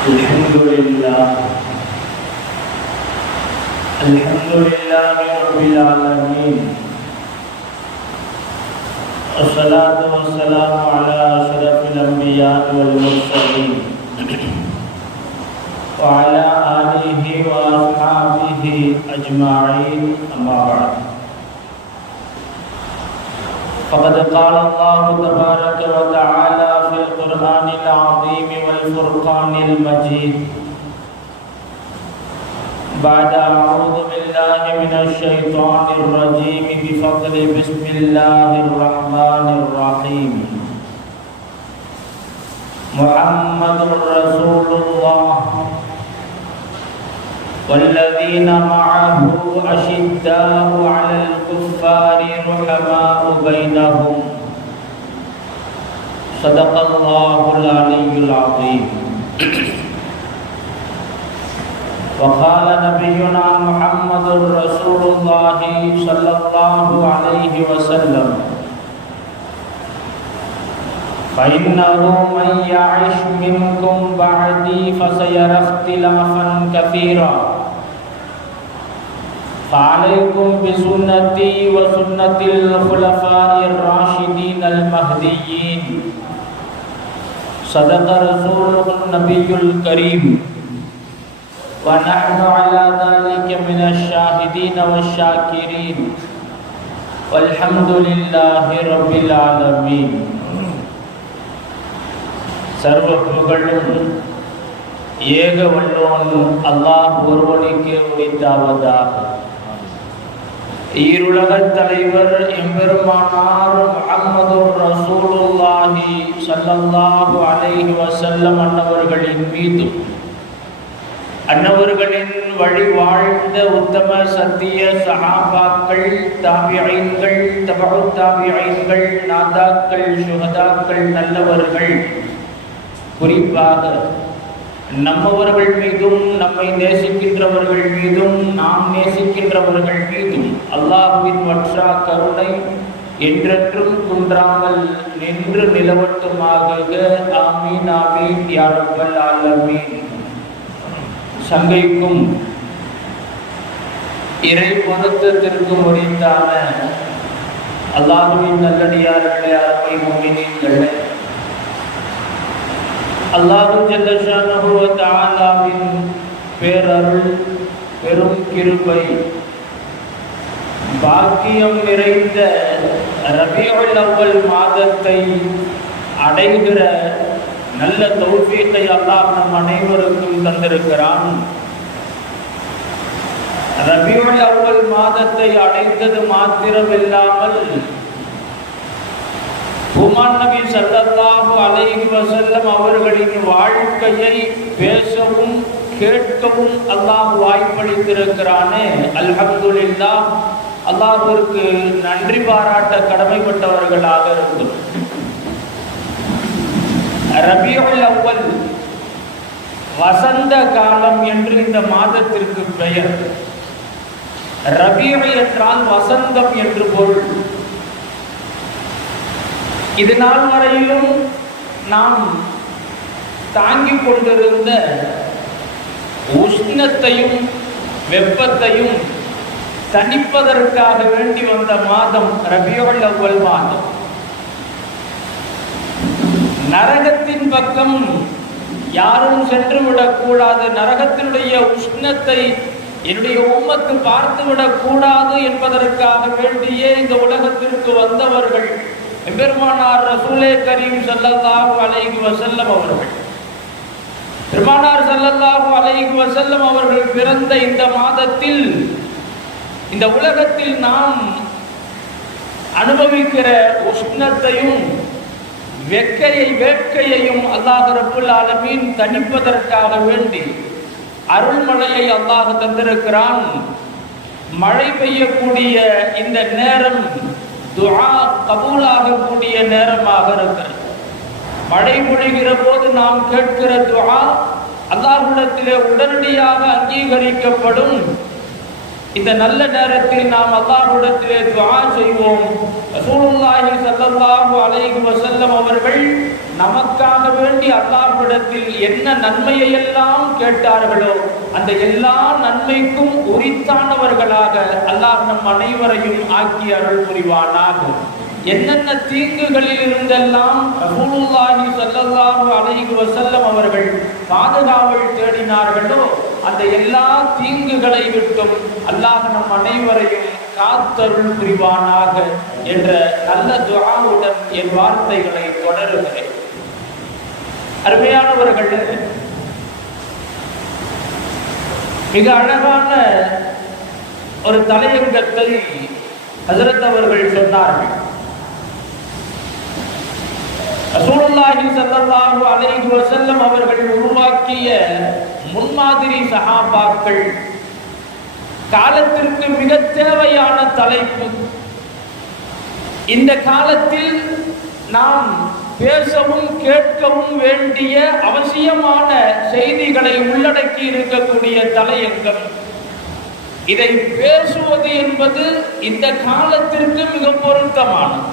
الحمد لله رب العالمين، والصلاة والسلام على أشرف الأنبياء والمرسلين وعلى آله وأصحابه أجمعين، أما بعد. فقد قال الله تبارك وتعالى في القرآن العظيم والفرقان المجيد بعد أعوذ بالله من الشيطان الرجيم بفضل بسم الله الرحمن الرحيم. محمد رسول الله والذين معه أشداء على الكفار رحماء بينهم. صدق الله العلي العظيم. وقال نبينا محمد رسول الله صلى الله عليه وسلم: فإنه من يعش منكم بعدي فسيرى اختلافا كثيرا، فعليكم بسنتي وسنة الخلفاء الراشدين المهديين. صدق رسوله النبي الكريم، ونحن على ذلك من الشاهدين والشاكرين، والحمد لله رب العالمين. சர்வ புகழும் ஏக வல்லோன் அல்லாஹ் ஒருவனுக்கே உரித்தாவதாக. ஈருலகத் தலைவர் எம்பெருமானார் முஹம்மதுர் ரசூலுல்லாஹி ஸல்லல்லாஹு அலைஹி வஸல்லம் அன்னவர்களின் மீதும், அன்னவர்களின் வழி வாழ்ந்த உத்தம சத்திய சஹாபாக்கள், தாபிஈன்கள், தபஉ தாபிஈன்கள், நாதாக்கள், சுஹதாக்கள், நல்லவர்கள், குறிப்பாக நம்மவர்கள் மீதும், நம்மை நேசிக்கின்றவர்கள் மீதும், நாம் நேசிக்கின்றவர்கள் மீதும் அல்லாஹ்வின் வற்றா கருணை என்றென்றும் குன்றாமல் நின்று நிலவட்டுமாக. ஆமீன் ஆமீன் யா ரப்பல் ஆலமீன். சங்கைக்கும் இறை பொருத்தத்திற்கு உரித்தான அல்லாஹ்வின் நல்லடியார்களே, அருமை முஃமினீன்களே, அல்லாஹ் ஜல்ல ஷானஹு வ தஆலாவின் பேரருள், பெரும் கிருபை, பாக்கியம் நிறைந்த ரபீஉல் அவ்வல் மாதத்தை அடைகிற நல்ல தௌஃபீக்கை அல்லாஹ் நம் அனைவருக்கும் தந்திருக்கிறான். ரபீஉல் அவ்வல் மாதத்தை அடைந்தது மாத்திரமில்லாமல் உமர் நபி ஸல்லல்லாஹு அலைஹி வஸல்லம் அவர்களின் வாழ்க்கையை பேசவும் கேட்கவும் அல்லாஹ் வாய்ப்பளித்திருக்கிறானே. அல்ஹம்துலில்லாஹ். அல்லாஹ்விற்கு நன்றி பாராட்ட கடமைப்பட்டவர்களாக இருக்கிறோம். ரபீஉல் அவ்வல், வசந்த காலம் என்று இந்த மாதத்திற்கு பெயர். ரபீஉ என்றால் வசந்தம் என்று பொருள். இது நாள் வரையிலும் நாம் தாங்கிக் கொண்டிருந்த உஷ்ணத்தையும் வெப்பத்தையும் தணிப்பதற்காக வேண்டி வந்த மாதம் ரபீஉல் அவ்வல் மாதம். நரகத்தின் பக்கம் யாரும் சென்று விடக்கூடாது, நரகத்தினுடைய உஷ்ணத்தை என்னுடைய உம்மத்து பார்த்துவிடக் கூடாது என்பதற்காக வேண்டியே இந்த உலகத்திற்கு வந்தவர்கள் எம்பெருமானார் ரசூலே கரீம் ஸல்லல்லாஹு அலைஹி வஸல்லம் அவர்கள். பெருமானார் ஸல்லல்லாஹு அலைஹி வஸல்லம் அவர்கள் பிறந்த இந்த மாதத்தில் இந்த உலகத்தில் நாம் அனுபவிக்கிற உஷ்ணத்தையும் வேட்கையையும் அல்லாஹ் ரப்புல் ஆலமீன் தணிப்பதற்காக வேண்டி அருள்மழையை அல்லாஹ் தந்திருக்கிறான். மழை பெய்யக்கூடிய இந்த நேரம் துஆ கபூலாகக்கூடிய நேரமாக இருக்கிறது. மழை பொழிகிற போது நாம் கேட்கிற துஆ அல்லாஹ்விடத்திலே உடனடியாக அங்கீகரிக்கப்படும். இந்த நல்ல நேரத்தில் நாம் அல்லாஹ்விடத்திலே துஆ செய்வோம். ரசூலுல்லாஹி ஸல்லல்லாஹு அலைஹி வஸல்லம் அவர்கள் நமக்காக வேண்டி அல்லாஹ்விடத்தில் என்ன நன்மையை எல்லாம் கேட்டார்களோ அந்த எல்லா நன்மைக்கும் உரித்தானவர்களாக அல்லாஹ் நம் அனைவரையும் ஆக்கி அருள் புரிவானாக. என்னென்ன தீங்குகளில் இருந்தெல்லாம் ரசூலுல்லாஹி ஸல்லல்லாஹு அலைஹி வஸல்லம் அவர்கள் பாதுகாவல் தேடினார்களோ அந்த எல்லா தீங்குகளை விட்டும் அல்லாஹ் நம் அனைவரையும் காத்தருள் புரிவானாக என்ற நல்ல துஆவுடன் என் வார்த்தைகளை தொடருகிறேன். அருமையானவர்கள், மிக அழகான ஒரு தலையங்கத்தை ஹஜ்ரத் அவர்கள் சொன்னார்கள். ரசூலுல்லாஹி ஸல்லல்லாஹு அலைஹி வஸல்லம் அவர்கள் உருவாக்கிய முன்மாதிரி சஹாபாக்கள் காலத்திற்கு மிக தேவையான தலைப்பு. இந்த காலத்தில் நாம் பேசவும் கேட்கவும் வேண்டிய அவசியமான செய்திகளை உள்ளடக்கி இருக்கக்கூடிய தலையங்கம். இதை பேசுவது என்பது இந்த காலத்திற்கு மிக பொருத்தமானது.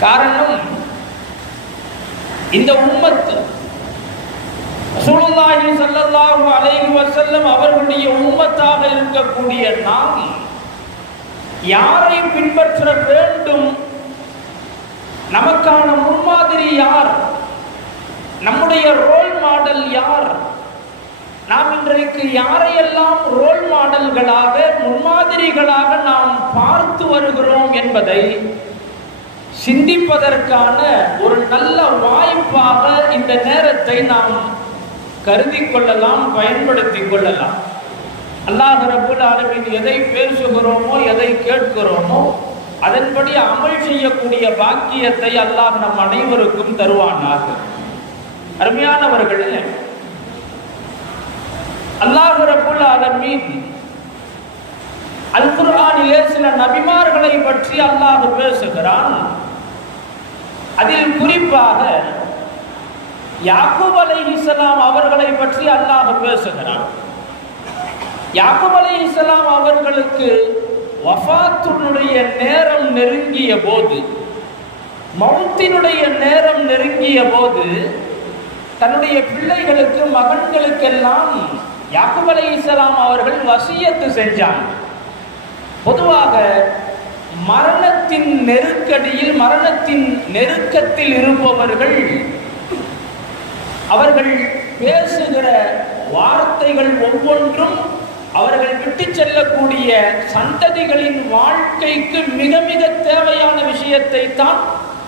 காரணம், இந்த உம்மத் ரசூலுல்லாஹி ஸல்லல்லாஹு அலைஹி வஸல்லம் அவர்களுடைய உம்மத்தாக இருக்கக்கூடிய நாம் யாரை பின்பற்ற வேண்டும், நமக்கான முன்மாதிரி யார், நம்முடைய ரோல் மாடல் யார், நாம் இன்றைக்கு யாரையெல்லாம் ரோல் மாடல்களாக முன்மாதிரிகளாக நாம் பார்த்து வருகிறோம் என்பதை சிந்திப்பதற்கான ஒரு நல்ல வாய்ப்பாக இந்த நேரத்தை நாம் கருதி கொள்ளலாம், பயன்படுத்திக் கொள்ளலாம். அல்லாஹ் ரப்பல் ஆலமீன் எதை பேசுகிறோமோ எதை கேட்கிறோமோ அதன்படி அமல் செய்யக்கூடிய பாக்கியத்தை அல்லாஹ் நம் அனைவருக்கும் தருவானாக. அருமையானவர்களே, அல்லாஹ் ரப்பல் ஆலமீன் அல் குர்ஆனிலே சில நபிமார்களை பற்றி அல்லாஹ் பேசுகிறான். அதில் குறிப்பாக யாக்கூப் அலைஹிஸ்ஸலாம் அவர்களை பற்றி அல்லாஹ் பேசுகிறான். யாக்கூப் அலைஹிஸ்ஸலாம் அவர்களுக்கு வஃபாத்தினுடைய நேரம் நெருங்கிய போது, மௌத்தினுடைய நேரம் நெருங்கிய போது தன்னுடைய பிள்ளைகளுக்கு, மகன்களுக்கெல்லாம் யாக்கூப் அலைஹிஸ்ஸலாம் அவர்கள் வசியத்து செஞ்சாங்க. பொதுவாக மரணத்தின் நெருக்கடியில், மரணத்தின் நெருக்கத்தில் இருப்பவர்கள் அவர்கள் பேசுகிற வார்த்தைகள் ஒவ்வொன்றும் அவர்கள் விட்டு செல்லக்கூடிய சந்ததிகளின் வாழ்க்கைக்கு மிக மிக தேவையான விஷயத்தை தான்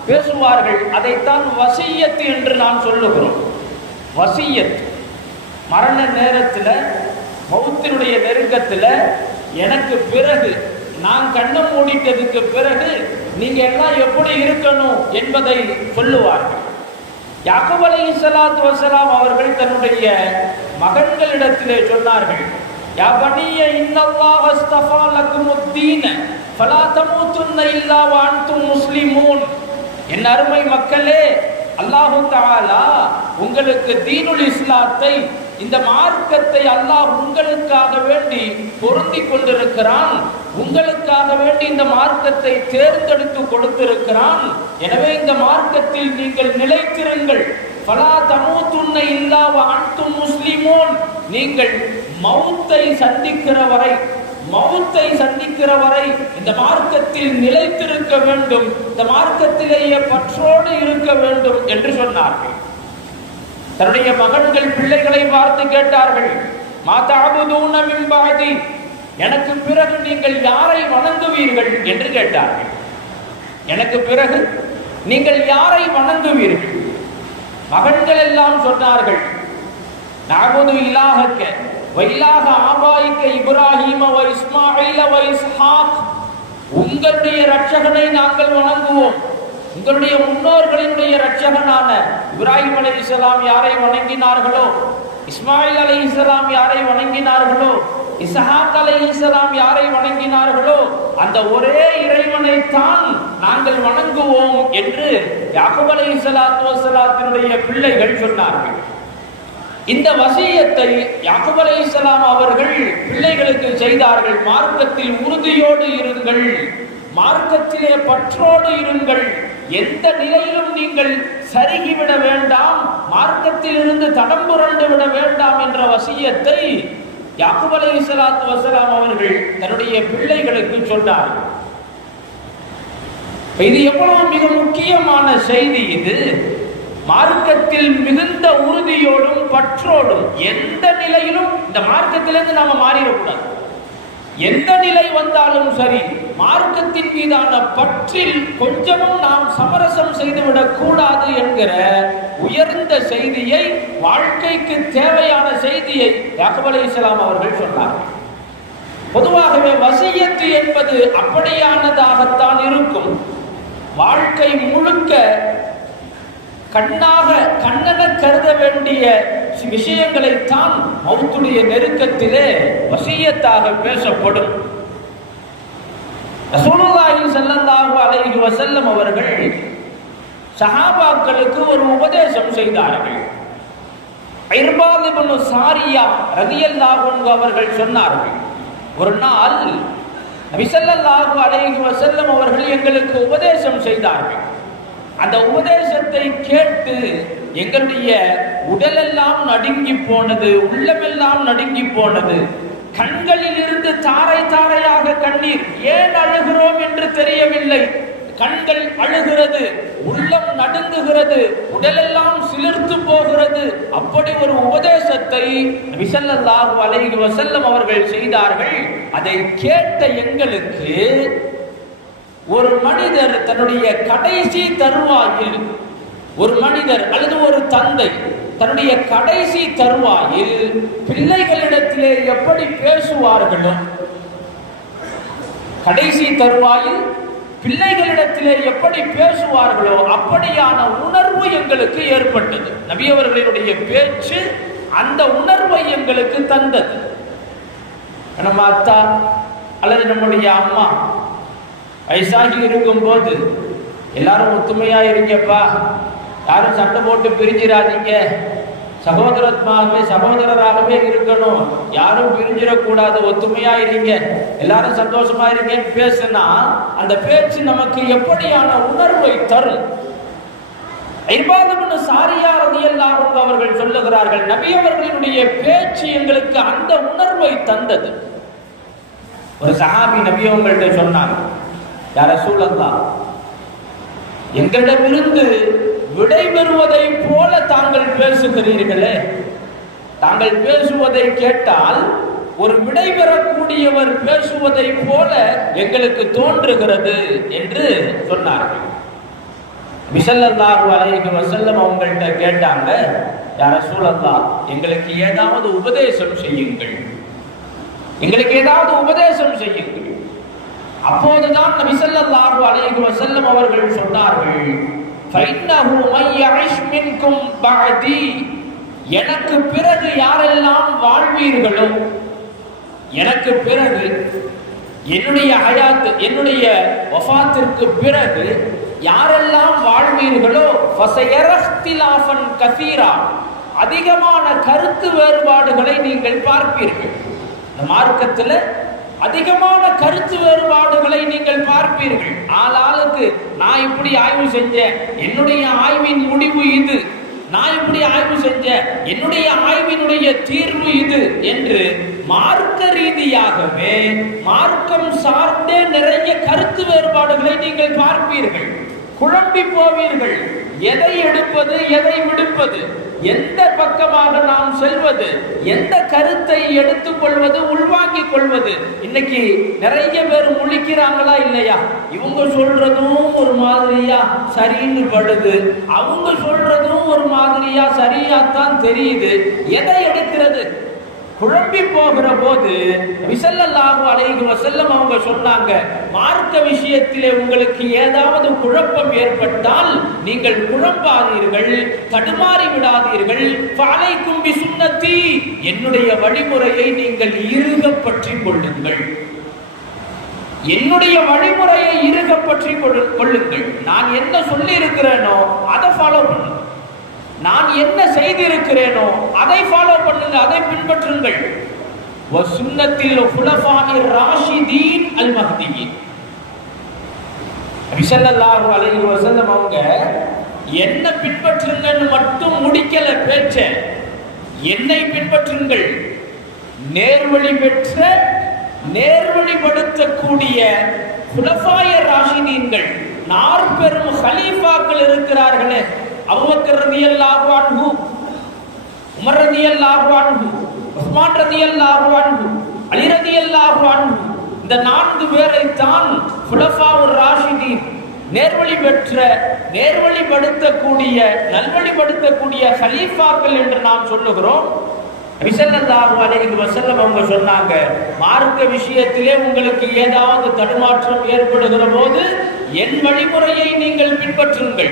பேசுவார்கள். அதைத்தான் வசியத்து என்று நான் சொல்லுகிறோம். வசியத், மரண நேரத்தில், மௌத்தினுடைய நெருக்கத்தில், எனக்கு பிறகு, நான் கண்ணை மூடிட்டதுக்கு பிறகு நீங்க எல்லாம் எப்படி இருக்கணும் என்பதை சொல்லுவார்கள். யாக்கூப் அலைஹிஸ்ஸலாத்து வஸலாம் அவர்கள் தன்னுடைய மகன்களிடத்திலே சொன்னார்கள், யா பனிய இன்னல்லாஹ் அஸ்தஃபா லக்குமுத்தீன ஃபலா தமூதுன்ன இல்லா வ அன்தும் முஸ்லிமூன். என் அருமை மக்களே, அல்லாஹ் தஆலா உங்களுக்கு தீனுல் இஸ்லாத்தை, இந்த மார்க்கத்தை அல்லாஹ் உங்களுக்காக வேண்டி பொருந்தி கொண்டிருக்கிறான், உங்களுக்காக வேண்டி இந்த மார்க்கத்தை தேர்ந்தெடுத்து கொடுத்திருக்கிறான். எனவே இந்த மார்க்கத்தில் நீங்கள் நிலைத்திருங்கள். ஃபலா தமூதுன்ன இல்லா வ அன்தும் முஸ்லிமூன். நீங்கள் மௌத்தை சந்திக்கிற வரை இந்த மார்க்கத்தில் நிலைத்திருக்க வேண்டும், இந்த மார்க்கத்திலேயே பற்றோடு இருக்க வேண்டும் என்று சொன்னார்கள். தன்னுடைய மகன்கள், பிள்ளைகளை பார்த்து கேட்டார்கள், மா தஅபுதூன மின் பஅதி, எனக்கு பிறகு நீங்கள் யாரை வணங்குவீர்கள் என்று கேட்டார்கள். எனக்கு பிறகு நீங்கள் யாரை வணங்குவீர்கள்? மகன்கள் எல்லாம் சொன்னார்கள், நஅபுது இலாஹக வ இலாஹ ஆபாயிக இப்ராஹீம வ இஸ்மாஈல வ இஸ்ஹாக். உங்களுடைய இரட்சகனை நாங்கள் வணங்குவோம். உங்களுடைய முன்னோர்களினுடைய இரட்சகனான இப்ராஹிம் அலைஹிஸ்ஸலாம் யாரை வணங்கினார்களோ, இஸ்மாயில் அலைஹிஸ்ஸலாம் யாரை வணங்கினார்களோ, இஸ்ஹாக் அலைஹிஸ்ஸலாம் யாரை வணங்கினார்களோ அந்த ஒரே இறைவனை தான் நாங்கள் வணங்குவோம் என்று யாக்கூப் அலைஹிஸ்ஸலாத்து வஸ்ஸலாத்தினுடைய பிள்ளைகள் சொன்னார்கள். இந்த வசியத்தை யாக்கூப் அலைஹிஸ்ஸலாம் அவர்கள் பிள்ளைகளுக்கு செய்தார்கள். மார்க்கத்தில் உறுதியோடு இருங்கள், மார்க்கத்திலே பற்றோடு இருங்கள், எந்த நிலையிலும் நீங்கள் சருகிவிட வேண்டாம், மார்க்கத்தில் இருந்து தடம் புரண்டு விட வேண்டாம் என்ற வசியத்தை யாக்கூப் அலைஹிஸ்ஸலாத்து வஸலாம் அவர்கள் தன்னுடைய பிள்ளைகளுக்கு சொன்னார்கள். இது எவ்வளவு மிக முக்கியமான செய்தி. இது மார்க்கத்தில் மிகுந்த உறுதியோடும் பற்றோடும் எந்த நிலையிலும் இந்த மார்க்கத்திலிருந்து நாம மாறிடக்கூடாது. எந்த நிலை வந்தாலும் சரி, மார்க்கத்தின் மீதான பற்றில் கொஞ்சமும் நாம் சமரசம் செய்துவிடக் கூடாது என்கிற உயர்ந்த செய்தியை, வாழ்க்கைக்கு தேவையான செய்தியை யாக்கூப் அலைஹிஸ்ஸலாம் அவர்கள் சொன்னார்கள். பொதுவாகவே வசியத்து என்பது அப்படியானதாகத்தான் இருக்கும். வாழ்க்கை முழுக்க கண்ணென கருத வேண்டிய விஷயங்களைத்தான் மௌத்துடைய நெருக்கத்திலே வசியத்தாக பேசப்படும். ரசூலுல்லாஹி ஸல்லல்லாஹு அலைஹி வஸல்லம் அவர்கள் சஹாபாக்களுக்கு ஒரு உபதேசம் செய்தார்கள். இர்பாத் இப்னு சாரியா ரலியல்லாஹு அன்ஹு அவர்கள் சொன்னார்கள், ஒரு நாள் நபி ஸல்லல்லாஹு அலைஹி வஸல்லம் அவர்கள் எங்களுக்கு உபதேசம் செய்தார்கள். அந்த உபதேசத்தை கேட்டு எங்களுடைய உடலெல்லாம் நடுங்கி போனது, உள்ளமெல்லாம் நடுங்கி போனது. கண்களில் இருந்து தாரை தாரையாக கண்ணீர். ஏன் அழுகிறோம் என்று தெரியவில்லை. கண்கள் அழுகிறது, உள்ளம் நடுங்குகிறது, உடலெல்லாம் சிலிர்த்து போகிறது. அப்படி ஒரு உபதேசத்தை நபி ஸல்லல்லாஹு அலைஹி வஸல்லம் அவர்கள் செய்தார்கள். அதை கேட்ட எங்களுக்கு ஒரு மனிதர் தன்னுடைய கடைசி தருவாயில், ஒரு மனிதர் அல்லது ஒரு தந்தை தன்னுடைய கடைசி தருவாயில் பிள்ளைகளிடத்திலே எப்படி பேசுவார்களோ, கடைசி தருவாயில் பிள்ளைகளிடத்திலே எப்படி பேசுவார்களோ அப்படியான உணர்வு எங்களுக்கு ஏற்பட்டது. நபி அவர்களுடைய பேச்சு அந்த உணர்வை எங்களுக்கு தந்தது. நம்ம அத்தா அல்லது நம்முடைய அம்மா வயசாகி இருக்கும் போது எல்லாரும் ஒத்துமையா இருங்கப்பா, யாரும் சண்டை போட்டு பிரிஞ்சிடாதீங்க, சகோதரத்மாகவே சகோதரராகவே இருக்கணும், யாரும் பிரிஞ்சிடக்கூடாது, ஒத்துமையா இருங்க, எல்லாரும் சந்தோஷமா இருங்கன்னு பேசுனா அந்த பேச்சு நமக்கு எப்படியான உணர்வை தரும். இர்பாத் இப்னு சாரியா ரலியல்லாஹு அன்ஹு அவர்கள் சொல்லுகிறார்கள், நபி அவர்களுடைய பேச்சு எங்களுக்கு அந்த உணர்வை தந்தது. ஒரு சஹாபி நபி அவங்கள்ட்ட சொன்னாங்க, யா ரசூலல்லாஹ், எங்களிடமிருந்து விடை பெறுவதை போல தாங்கள் பேசுகிறீர்களே, தாங்கள் பேசுவதை கேட்டால் ஒரு விடை பெறக்கூடியவர் பேசுவதை போல எங்களுக்கு தோன்றுகிறது என்று சொன்னார்கள். ஸல்லல்லாஹு அலைஹி வஸல்லம் அவங்கள்ட்ட கேட்டாங்க, யா ரசூலல்லாஹ், எங்களுக்கு ஏதாவது உபதேசம் செய்யுங்கள், எங்களுக்கு ஏதாவது உபதேசம் செய்யுங்கள். அப்போதுதான் நபி ஸல்லல்லாஹு அலைஹி வஸல்லம் அவர்கள் சொன்னார்கள், ஃபைன்னஹு மய்யஇஷ் மின்கும் பஅதி, எனக்கு பிறகு யாரெல்லாம் வாழ்வீர்களோ, எனக்கு பிறகு என்னுடைய ஹயாத், என்னுடைய வஃபாத்திற்கு பிறகு யாரெல்லாம் வாழ்வீர்களோ, ஃபஸயரஹ்திலாஃபன் கஸீரா, அதிகமான கருத்து வேறுபாடுகளை நீங்கள் பார்ப்பீர்கள். இந்த மார்க்கத்தில் அதிகமான கருத்து வேறுபாடுகளை நீங்கள் பார்ப்பீர்கள். ஆளாளுக்கு நான் இப்படி ஆய்வு செஞ்சேன், என்னுடைய ஆய்வின் முடிவு இது, நான் இப்படி ஆய்வு செஞ்சேன், என்னுடைய ஆய்வினுடைய தீர்வு இது என்று மார்க்க ரீதியாகவே மார்க்கம் சார்ந்தே நிறைய கருத்து வேறுபாடுகளை நீங்கள் பார்ப்பீர்கள். குழம்பி போவீர்கள். எதை எடுப்பது, எதை விடுப்பது, எந்த பக்கமாக நாம் செல்வது, எந்த கருத்தை எடுத்துக்கொள்வது, உள்வாங்கிக் கொள்வது. இன்னைக்கு நிறைய பேர் முழிக்கிறாங்களா இல்லையா? இவங்க சொல்றதும் ஒரு மாதிரியா சரின்னு படுது, அவங்க சொல்றதும் ஒரு மாதிரியா சரியாத்தான் தெரியுது. எதை எடுக்கிறது? குழம்பி போகிற போது நபி ஸல்லல்லாஹு அலைஹி வஸல்லம் அவங்க சொன்னாங்க, மார்க்க விஷயத்திலே உங்களுக்கு ஏதாவது குழப்பம் ஏற்பட்டால் நீங்கள் குழம்பாதீர்கள், தடுமாறி விடாதீர்கள். ஃபஅலைக்கும் பிசுன்னதி, என்னுடைய வழிமுறையை நீங்கள் இறுக பற்றிக் கொள்ளுங்கள், என்னுடைய வழிமுறையை இறுக பற்றிக் கொள்ளுங்கள். நான் என்ன சொல்லி இருக்கிறேனோ அதை ஃபாலோ பண்ணுங்க. நான் என்ன செய்திருக்கிறேனோ அதை ஃபாலோ பண்ணுங்க, அதை பின்பற்றுங்கள். வசுன்னத்தில் ஹுலஃபாஇர் ராஷிதீன் அல் மஹ்தியீன். நபி ஸல்லல்லாஹு அலைஹி வஸல்லம் அவங்க என்ன பின்பற்றுங்கன்னு மட்டும் முடிக்கல பேச்ச. என்னை பின்பற்றுங்கள், நேர்வழி பெற்ற நேர்வழிப்படுத்தக்கூடிய ஹுலஃபாய ராஷிதீன்கள், நாற்பெரும் ஹலீஃபாக்கள் இருக்கிறார்களே, அபூபக்கர் ரலியல்லாஹு அன்ஹு, உமர் ரலியல்லாஹு அன்ஹு, உஸ்மான் ரலியல்லாஹு அன்ஹு, அலி ரலியல்லாஹு அன்ஹு, இந்த 4 பேரை தான் ஹுலஃபாவுர் ராஷிதீன், நேர்வழி பெற்ற நேர்வழிப்படுத்தக்கூடிய நல்வழிப்படுத்தக்கூடிய ஹலீஃபாக்கள் என்று நாம் சொல்லுகிறோம். நபி ஸல்லல்லாஹு அலைஹி வஸல்லம் அவங்க சொன்னாங்க, மார்க்க விஷயத்திலே உங்களுக்கு ஏதாவது தடுமாற்றம் ஏற்படுகிற போது என் வழிமுறையை நீங்கள் பின்பற்றுங்கள்.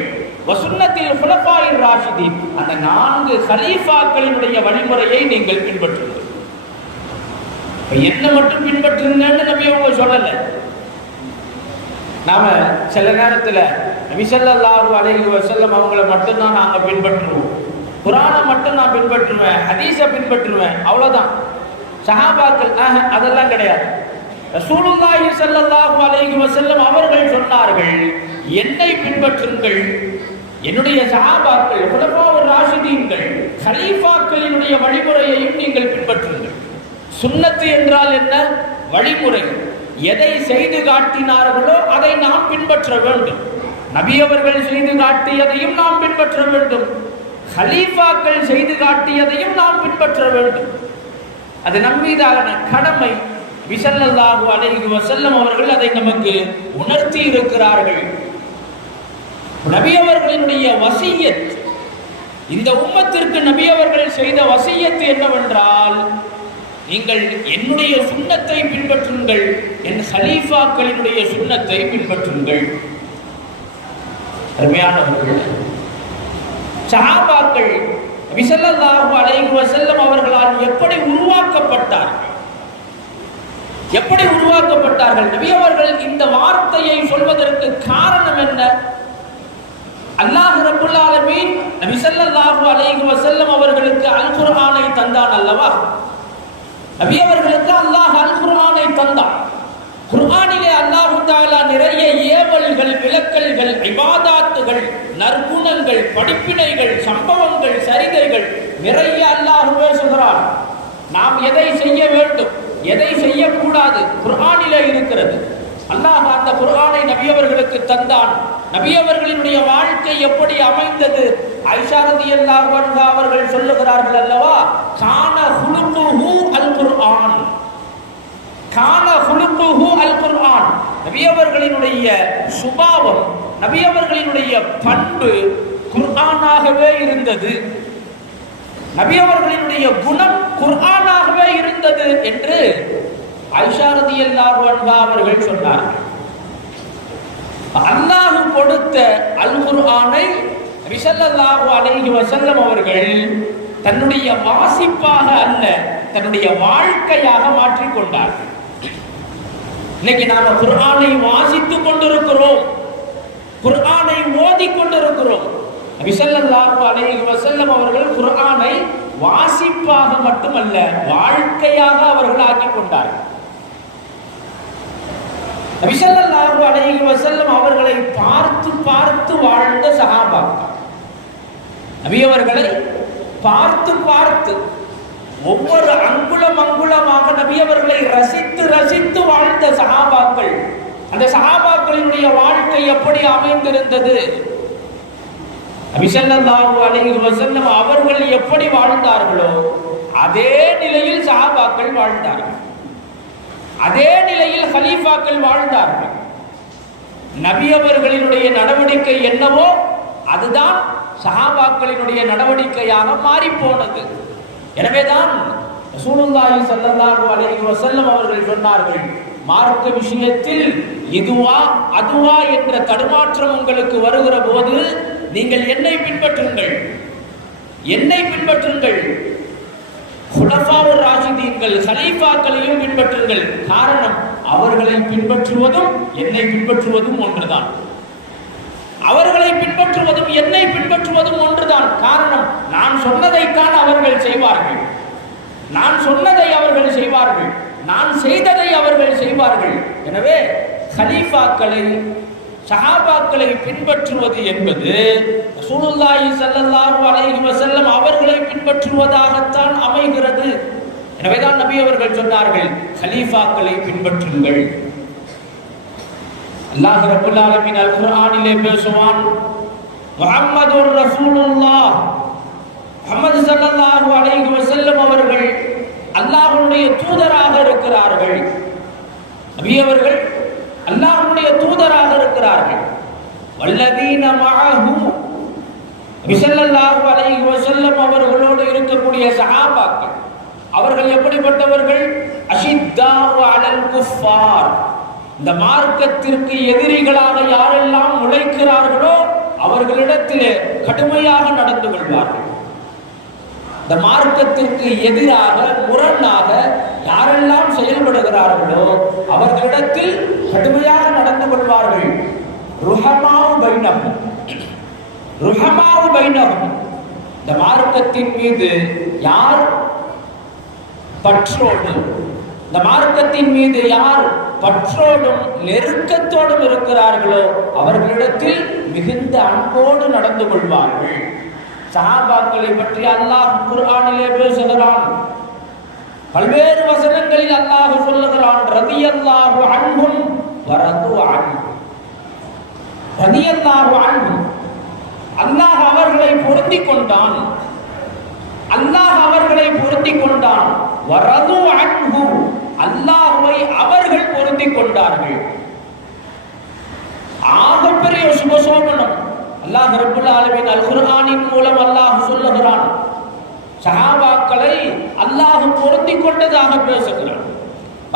வசுன்னத்தில் ஹுலஃபாயிர் ராஷிதீன், அந்த 4 ஹலீஃபாக்களினுடைய வழிமுறையை நீங்கள் பின்பற்றுங்கள். என்ன மட்டும் பின்பற்றுங்கன்னு நபி அவங்க சொல்லல. நாம சில நேரத்தில் நபி ஸல்லல்லாஹு அலைஹி வஸல்லம் அவங்கள மட்டும்தான் நாங்கள் பின்பற்றுவோம். குர்ஆனை மட்டும் நான் பின்பற்றுவேன், ஹதீஸை பின்பற்றுவேன், அவ்வளோதான். சஹாபாக்கள் அதெல்லாம் கிடையாது. ரசூலுல்லாஹி ஸல்லல்லாஹு அலைஹி வஸல்லம் அவர்கள் சொன்னார்கள், என்னை பின்பற்றுங்கள், என்னுடைய சஹாபாக்கள் ஹுலஃபாவுர் ராஷிதீன்கள் கலீஃபாக்களினுடைய வழிமுறையையும் நீங்கள் பின்பற்றுங்கள். சுன்னத்து என்றால் என்ன? வழிமுறை. எதை செய்து காட்டினார்களோ அதை நாம் பின்பற்ற வேண்டும். நபி அவர்கள் செய்து காட்டியதையும் நாம் பின்பற்ற வேண்டும், ஹலீஃபாக்கள் செய்து காட்டியதையும் நாம் பின்பற்ற வேண்டும். அது நம்மீதான கடமை. ஸல்லல்லாஹு அலைஹி வஸல்லம் அவர்கள் அதை நமக்கு உணர்த்தி இருக்கிறார்கள். நபி அவர்களினுடைய வசியத், இந்த உம்மத்திற்கு நபி அவர்கள் செய்த வசியத்து என்னவென்றால், நீங்கள் என்னுடைய சுன்னத்தை பின்பற்றுங்கள், என் ஹலீஃபாக்களினுடைய சுன்னத்தை பின்பற்றுங்கள். அருமையானவர்கள், சஹாபாக்கள் நபி ஸல்லல்லாஹு அலைஹி வஸல்லம் அவர்களால் எப்படி உருவாக்கப்பட்டார்கள்? நபி அவர்கள் இந்த வார்த்தையை சொல்வதற்கு காரணம் என்ன? அல்லாஹ் ரப்பல் ஆலமீன் நபி ஸல்லல்லாஹு அலைஹி வஸல்லம் அவர்களுக்கு அல் குர்ஆனை தந்தான் அல்லவா? நபி அவர்களுக்கு அல்லாஹ் அல் குர்ஆனை தந்தான். குர்ஆனிலே அல்லாஹ் தஆலா நிறைய ஏவல்கள், விலக்கல்கள், இபாதத்துகள், நற்குணங்கள், படிப்பினைகள், சம்பவங்கள், சரிதைகள் நிறைய அல்லாஹ் பேசுகிறான். நாம் எதை செய்ய வேண்டும், எதை செய்யக்கூடாது குர்ஆனிலே இருக்கிறது. அல்லாஹ் அந்த குர்ஆனை நபி அவர்களுக்கு தந்தான். நபி அவர்களினுடைய வாழ்க்கை எப்படி அமைந்தது? ஆயிஷா ரலியல்லாஹு அன்ஹா அவர்கள் சொல்லுகிறார்கள் அல்லவா, கான ஹுலுகுஹு அல் குர்ஆன், கான ஹுலுகுஹு அல் குர்ஆன். நபி அவர்களினுடைய சுபாவம், நபி அவர்களினுடைய பண்பு குர்ஆனாகவே இருந்தது, நபி அவர்களினுடைய குணம் குர்ஆனாகவே இருந்தது என்று ஆயிஷா ரலியல்லாஹு அன்ஹா அவர்கள் சொன்னார்கள். அல்லாஹ் கொடுத்த அல் குர்ஆனை நபி ஸல்லல்லாஹு அலைஹி வஸல்லம் அவர்கள் தன்னுடைய வாசிப்பாக அல்ல, தன்னுடைய வாழ்க்கையாக மாற்றிக் கொண்டார்கள். இன்னைக்கு நாம குர்ஆனை வாசித்துக் கொண்டிருக்கிறோம், குர்ஆனை ஓதிக் கொண்டிருக்கிறோம். நபி ஸல்லல்லாஹு அலைஹி வஸல்லம் அவர்கள் குர்ஆனை வாசிப்பாக மட்டுமல்ல, வாழ்க்கையாக அவர்கள் ஆக்கிக் கொண்டார்கள். நபி ஸல்லல்லாஹு அலைஹி வஸல்லம் அவர்களை பார்த்து பார்த்து வாழ்ந்த சஹாபாக்கள், நபி அவர்களை பார்த்து பார்த்து ஒவ்வொரு அங்குலமாக நபி அவர்களை ரசித்து ரசித்து வாழ்ந்த சஹாபாக்கள். அந்த சஹாபாக்களினுடைய வாழ்க்கை எப்படி அமைந்திருந்தது? நபி ஸல்லல்லாஹு அலைஹி வஸல்லம் அவர்கள் எப்படி வாழ்ந்தார்களோ அதே நிலையில் சஹாபாக்கள் வாழ்ந்தார்கள், அதே நிலையில் கலீஃபாக்கள் வாழ்ந்தார்கள். நபி அவர்களினுடைய நடவடிக்கை என்னவோ அதுதான் சஹாபாக்களினுடைய நடவடிக்கையாக மாறி போனது. எனவேதான் ரசூலுல்லாஹி ஸல்லல்லாஹு அலைஹி வஸல்லம் அவர்கள் சொன்னார்கள், மார்க்க விஷயத்தில் இதுவா அதுவா என்ற தடுமாற்றம் உங்களுக்கு வருகிற போது நீங்கள் என்னை பின்பற்றுங்கள், என்னை பின்பற்றுங்கள். ஹுலஃபாவுர் ராஷிதீன்கள் கலீஃபாக்களையும் பின்பற்றுங்கள். காரணம், அவர்களை பின்பற்றுவதும் என்னை பின்பற்றுவதும் ஒன்றுதான். அவர்களை பின்பற்றுவதும் என்னை பின்பற்றுவதும் ஒன்றுதான். காரணம், அவர்கள் செய்வார்கள், நான் சொன்னதை அவர்கள் செய்வார்கள், நான் செய்ததை அவர்கள் செய்வார்கள். எனவே கலீஃபாக்களை சஹாபாக்களை பின்பற்றுவது என்பது ரசூலுல்லாஹி ஸல்லல்லாஹு அலைஹி வஸல்லம் அவர்களை பின்பற்றுவதாகத்தான் அமைகிறது. எனவேதான் நபி அவர்கள் சொன்னார்கள், கலீஃபாக்களை பின்பற்றுங்கள். அல்லாஹ் ரப்பல் ஆலமீன் அல் குர்ஆனிலே பேசுவான், முஹம்மதுர் ரசூலுல்லாஹ், முஹம்மது ஸல்லல்லாஹு அலைஹி வஸல்லம் அவர்கள் அல்லாஹ்வுடைய தூதராக இருக்கிறார்கள். நபி அவர்கள் அல்லாஹ்வுடைய தூதராக இருக்கிறார்கள். வல்லதீன மஅஹு, நபி ஸல்லல்லாஹு அலைஹி வஸல்லம் அவர்களோடு இருக்கக்கூடிய சஹாபாக்கள் அவர்கள் எப்படிப்பட்டவர்கள்? அஷித்தாஉ அலல் குஃபார், இந்த மார்க்கத்திற்கு எதிரிகளாக யாரெல்லாம் உழைக்கிறார்களோ அவர்களிடத்திலே கடுமையாக நடந்து கொள்வார்கள். இந்த மார்க்கத்திற்கு எதிராக முரணாக யாரெல்லாம் செயல்படுகிறார்களோ அவர்களிடத்தில் கடுமையாக நடந்து கொள்வார்கள். ருஹமாவு பைனஹும், ருஹமாவு பைனஹும், இந்த மார்க்கத்தின் மீது யார் பற்றோடு, இந்த மார்க்கத்தின் மீது யார் பற்றோடும் நெருக்கத்தோடும் இருக்கிறார்களோ அவர்களிடத்தில் மிகுந்த அன்போடு நடந்து கொள்வார்கள். சஹாபாக்களை பற்றி அல்லாஹ் குர்ஆனிலே பேசுகிறான். பல்வேறு வசனங்களில் அல்லாஹ் சொல்லுகிறான், ரலியல்லாஹு அன்ஹும் வரது அன்ஹு, ரலியல்லாஹு அன்ஹும், அல்லாஹ் அவர்களை பொருந்திக் கொண்டான், அல்லாஹ் அவர்களை பொருந்திக் கொண்டான். வரது அன்ஹு, அல்லாஹ்வை அவர்கள் பொருந்திக் கொண்டார்கள். ஆகப்பெரிய சுபசோபனம் அல்லாஹ் ரப்பல் ஆலமீன் அல் குர்ஆனின் மூலம் அல்லாஹ் சொல்லுகிறான். சஹாபாக்களை அல்லாஹ் பொருந்திக் கொண்டதாக பேசுகிறான்.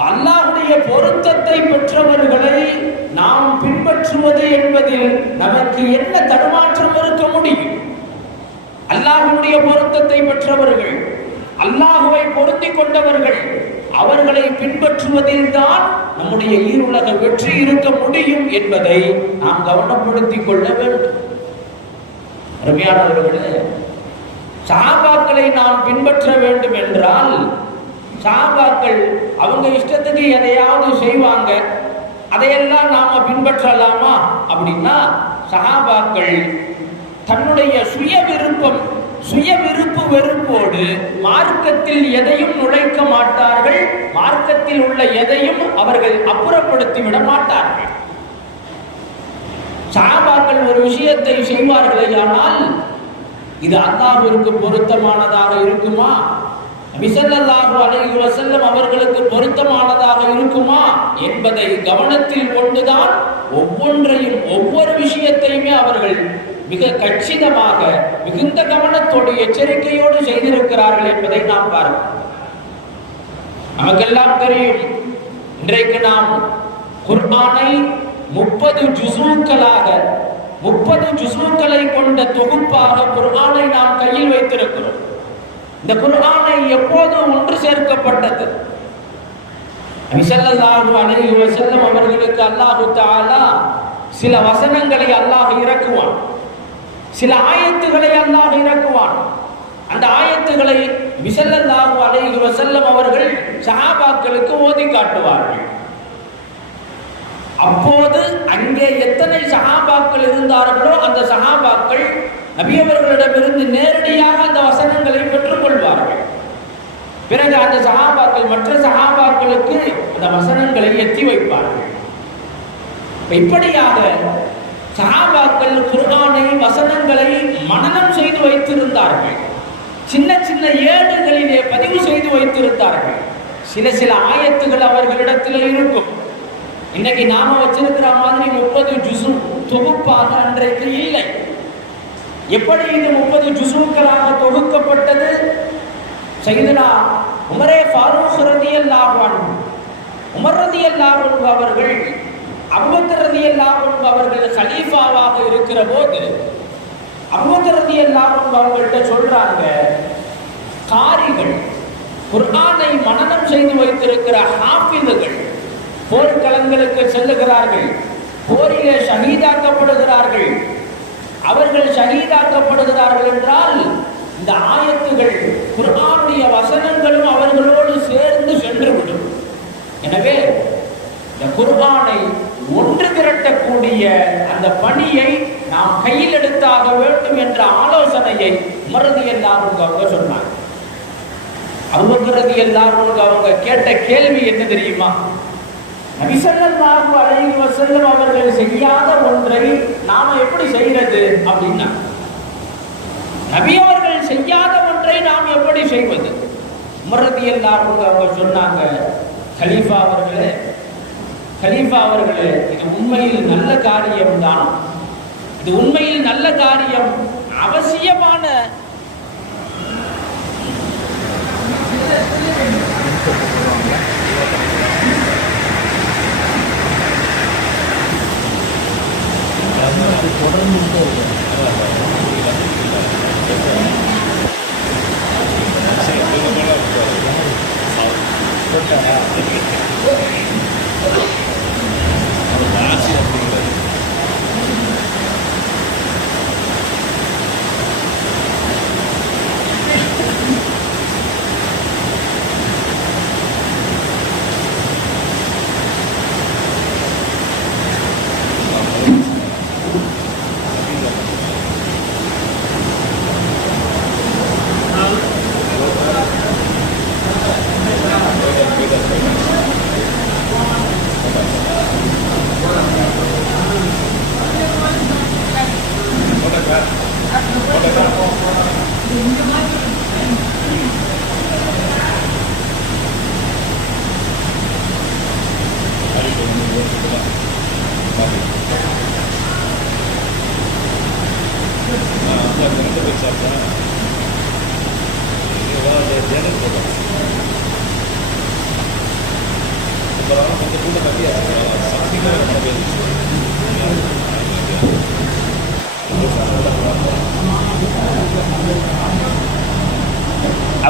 அல்லாஹ்வுடைய பொருத்தத்தை பெற்றவர்களை நாம் பின்பற்றுவது என்பதில் நமக்கு என்ன தடுமாற்றம் இருக்க முடியும்? அல்லாஹ்வுடைய பொருத்தத்தை பெற்றவர்கள், அல்லாஹ்வை பொருந்திக் கொண்டவர்கள், அவர்களை பின்பற்றுவதில் தான் நம்முடைய ஈருலக வெற்றி இருக்க முடியும் என்பதை நாம் கவனப்படுத்திக் கொள்ள வேண்டும். அருமையானவர்களே, சஹாபாக்களை நாம் பின்பற்ற வேண்டும் என்றால், சஹாபாக்கள் அவங்க இஷ்டத்துக்கு எதையாவது செய்வாங்க, அதையெல்லாம் நாம பின்பற்றலாமா அப்படின்னா, சஹாபாக்கள் தன்னுடைய சுய விருப்பு வெறுப்போடு மார்க்கத்தில் எதையும் நுழைக்க மாட்டார்கள், மார்க்கத்தில் உள்ள எதையும் அவர்கள் அப்புறப்படுத்தி விட மாட்டார்கள். சஹாபாக்கள் ஒரு விஷயத்தை செய்வார்களேயானால் இது அல்லாஹ்விற்கு பொருத்தமானதாக இருக்குமா, நபி ஸல்லல்லாஹு அலைஹி வஸல்லம் அவர்களுக்கு பொருத்தமானதாக இருக்குமா என்பதை கவனத்தில் கொண்டுதான் ஒவ்வொன்றையும் ஒவ்வொரு விஷயத்தையுமே அவர்கள் மிக கச்சிதமாக மிகுந்த கவனத்தோடு எச்சரிக்கையோடு செய்திருக்கிறார்கள் என்பதை நாம் பார்க்கிறோம். நமக்கெல்லாம் தெரியும், இன்றைக்கு நாம் குர்ஆனை 30 ஜுஸூக்களாக 30 ஜுஸூக்களை கொண்ட தொகுப்பாக குர்ஆனை நாம் கையில் வைத்திருக்கிறோம். இந்த குர்ஆனை எப்போது ஒன்று சேர்க்கப்பட்டது? நபி ஸல்லல்லாஹு அலைஹி வஸல்லம் அவர்களுக்கு அல்லாஹ் தஆலா சில வசனங்களை அல்லாஹ் இறக்குவான், சில ஆயத்துகளை அல்லாஹ் இறக்குவான். அந்த ஆயத்துகளை நபி ஸல்லல்லாஹு அலைஹி வஸல்லம் அவர்கள் சஹாபாக்களுக்கு ஓதி காட்டுவார்கள். அப்போது அங்கே எத்தனை சஹாபாக்கள் இருந்தார்களோ அந்த சஹாபாக்கள் நபி அவர்களிடமிருந்து நேரடியாக அந்த வசனங்களை பெற்றுக் கொள்வார்கள். பிறகு அந்த சஹாபாக்கள் மற்ற சஹாபாக்களுக்கு அந்த வசனங்களை எத்தி வைப்பார்கள். இப்படியாக சஹாபாக்கள் குர்ஆனை வசனங்களை மனனம் செய்து வைத்திருந்தார்கள். சின்ன சின்ன ஏடுகளிலே பதிவு செய்து வைத்திருந்தார்கள். சில ஆயத்துகள் அவர்களிடத்தில் இருக்கும். இன்னைக்கு நாம வச்சிருக்கிற மாதிரி 30 ஜுஸு தொகுப்பாக அன்றைக்கு இல்லை. எப்படி இது 30 ஜுஸுக்களாக தொகுக்கப்பட்டது? சையதுனா உமரே ஃபாரூக் ரலியல்லாஹு அன்ஹு, உமர் ரலியல்லாஹு அன்ஹு அவர்கள், அபூபக்கர் ரலியல்லாஹு அன்ஹு அவர்கள் கலீஃபாவாக இருக்கிற போது அபூபக்கர் ரலியல்லாஹு அன்ஹு அவர்கள்ட்ட சொல்றாங்க, காரிகள், குர்ஆனை மனனம் செய்து வைத்திருக்கிற ஹாஃபிதுகள் போர்க்களங்களுக்கு செல்லுகிறார்கள், போரிலே ஷஹீதாக்கப்படுகிறார்கள். அவர்கள் ஷஹீதாக்கப்படுகிறார்கள் என்றால் இந்த ஆயத்துகள் செய்யக்கூடிய அந்த பணியை நாம் கையில் எடுத்தாக வேண்டும் என்ற ஆலோசனையை உமர் ரலியல்லாஹு அன்ஹு அவங்க சொன்னாங்க. அபூபக்கர் ரலியல்லாஹு அன்ஹு அவங்க கேட்ட கேள்வி என்ன தெரியுமா? நபி ஸல்லல்லாஹு அலைஹி வஸல்லம் அவர்கள் செய்யாத ஒன்றை நாம எப்படி செய்யறது அப்படின்னா, நபி அவர்கள் செய்யாத ஒன்றை நாம் எப்படி செய்வது? உமர் ரலியல்லாஹு அன்ஹு அவங்க சொன்னாங்க, கலீஃபா அவர்களே, இது உண்மையில் நல்ல காரியம்தான், இது உண்மையில் நல்ல காரியம், அவசியமான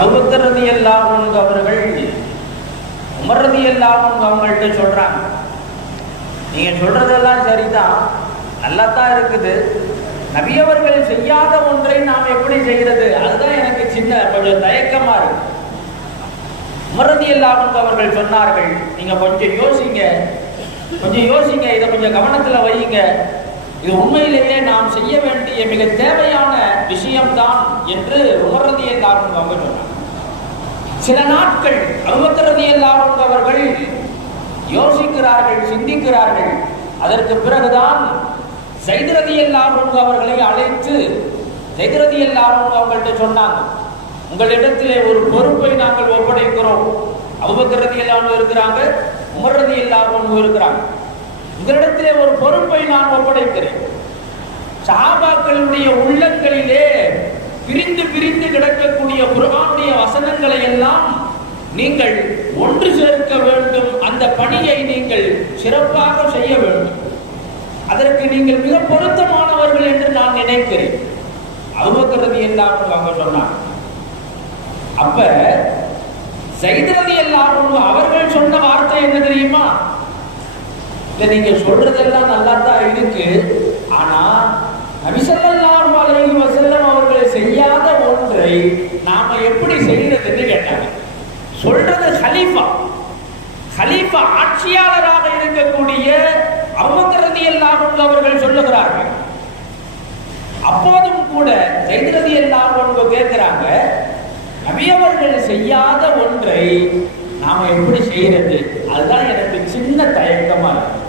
அபூபக்கர் ரலியல்லாஹு அன்ஹு அவர்கள் உமர் ரலியல்லாஹு அன்ஹு அவங்கள்ட்ட சொல்றாங்க, நீங்க சொல்றதெல்லாம் சரிதான், நல்லா தான் இருக்குது, நபி அவர்கள் செய்யாத ஒன்றை நாம் எப்படி செய்யறது, அதுதான் எனக்கு சின்ன கொஞ்சம் தயக்கமா இருக்கு. உமர் ரலியல்லாஹு அன்ஹு அவர்கள் சொன்னார்கள், நீங்க கொஞ்சம் யோசிங்க, இதை கொஞ்சம் கவனத்துல வையுங்க, இது உண்மையிலேயே நாம் செய்ய வேண்டிய மிக தேவையான விஷயம்தான் என்று உமர் ரலியல்லாஹு அன்ஹு அவங்க சொன்னாங்க. சில நாட்கள் அபூபக்கர் ரலியல்லாஹு அன்ஹு அவர்கள் யோசிக்கிறார்கள், சிந்திக்கிறார்கள். அதற்கு பிறகுதான் ஸைத் ரலியல்லாஹு அன்ஹு அவர்களை அழைத்து ஸைத் ரலியல்லாஹு அன்ஹு அவங்கள்ட்ட சொன்னாங்க, உங்களிடத்திலே ஒரு பொறுப்பை நாங்கள் ஒப்படைக்கிறோம். அபூபக்கர் ரலியல்லாஹு அன்ஹு இருக்கிறாங்க, உமர் ரலியல்லாஹு அன்ஹு இருக்கிறாங்க, உங்களிடத்திலே ஒரு பொறுப்பை நான் ஒப்படைக்கிறேன். சஹாபாக்களுடைய உள்ளங்களிலே பிரிந்து பிரிந்து கிடக்கக்கூடிய குர்ஆனுடைய வசனங்களை எல்லாம் நீங்கள் ஒன்று சேர்க்க வேண்டும், அந்த பணியை நீங்கள் சிறப்பாக செய்ய வேண்டும், அதற்கு நீங்கள் மிக பொருத்தமானவர்கள் என்று நான் நினைக்கிறேன். அபூபக்கர் ரலியல்லாஹு அன்ஹு அவங்க சொன்னாங்க. அப்ப ஸைத் ரலியல்லாஹு அன்ஹு அவர்கள் சொன்ன வார்த்தை என்ன தெரியுமா? இல்ல, நீங்க சொல்றதெல்லாம் நல்லா தான் இருக்கு, ஆனா நபி ஸல்லல்லாஹு அலைஹி வஸல்லம் அவர்கள் செய்யாத ஒன்றை நாம எப்படி செய்யறதுன்னு கேட்டாங்க. சொல்றது ஹலீஃபா ஆட்சியாளராக இருக்கக்கூடிய அபூபக்கர் ரலியல்லாஹு அன்ஹு அவர்கள் சொல்லுகிறார்கள். அப்போதும் கூட ஸைத் ரலியல்லாஹு அன்ஹு கேட்கிறாங்க, நபி அவர்கள் செய்யாத ஒன்றை நாம எப்படி செய்யறது, அதுதான் எனக்கு சின்ன தயக்கமா இருக்கு.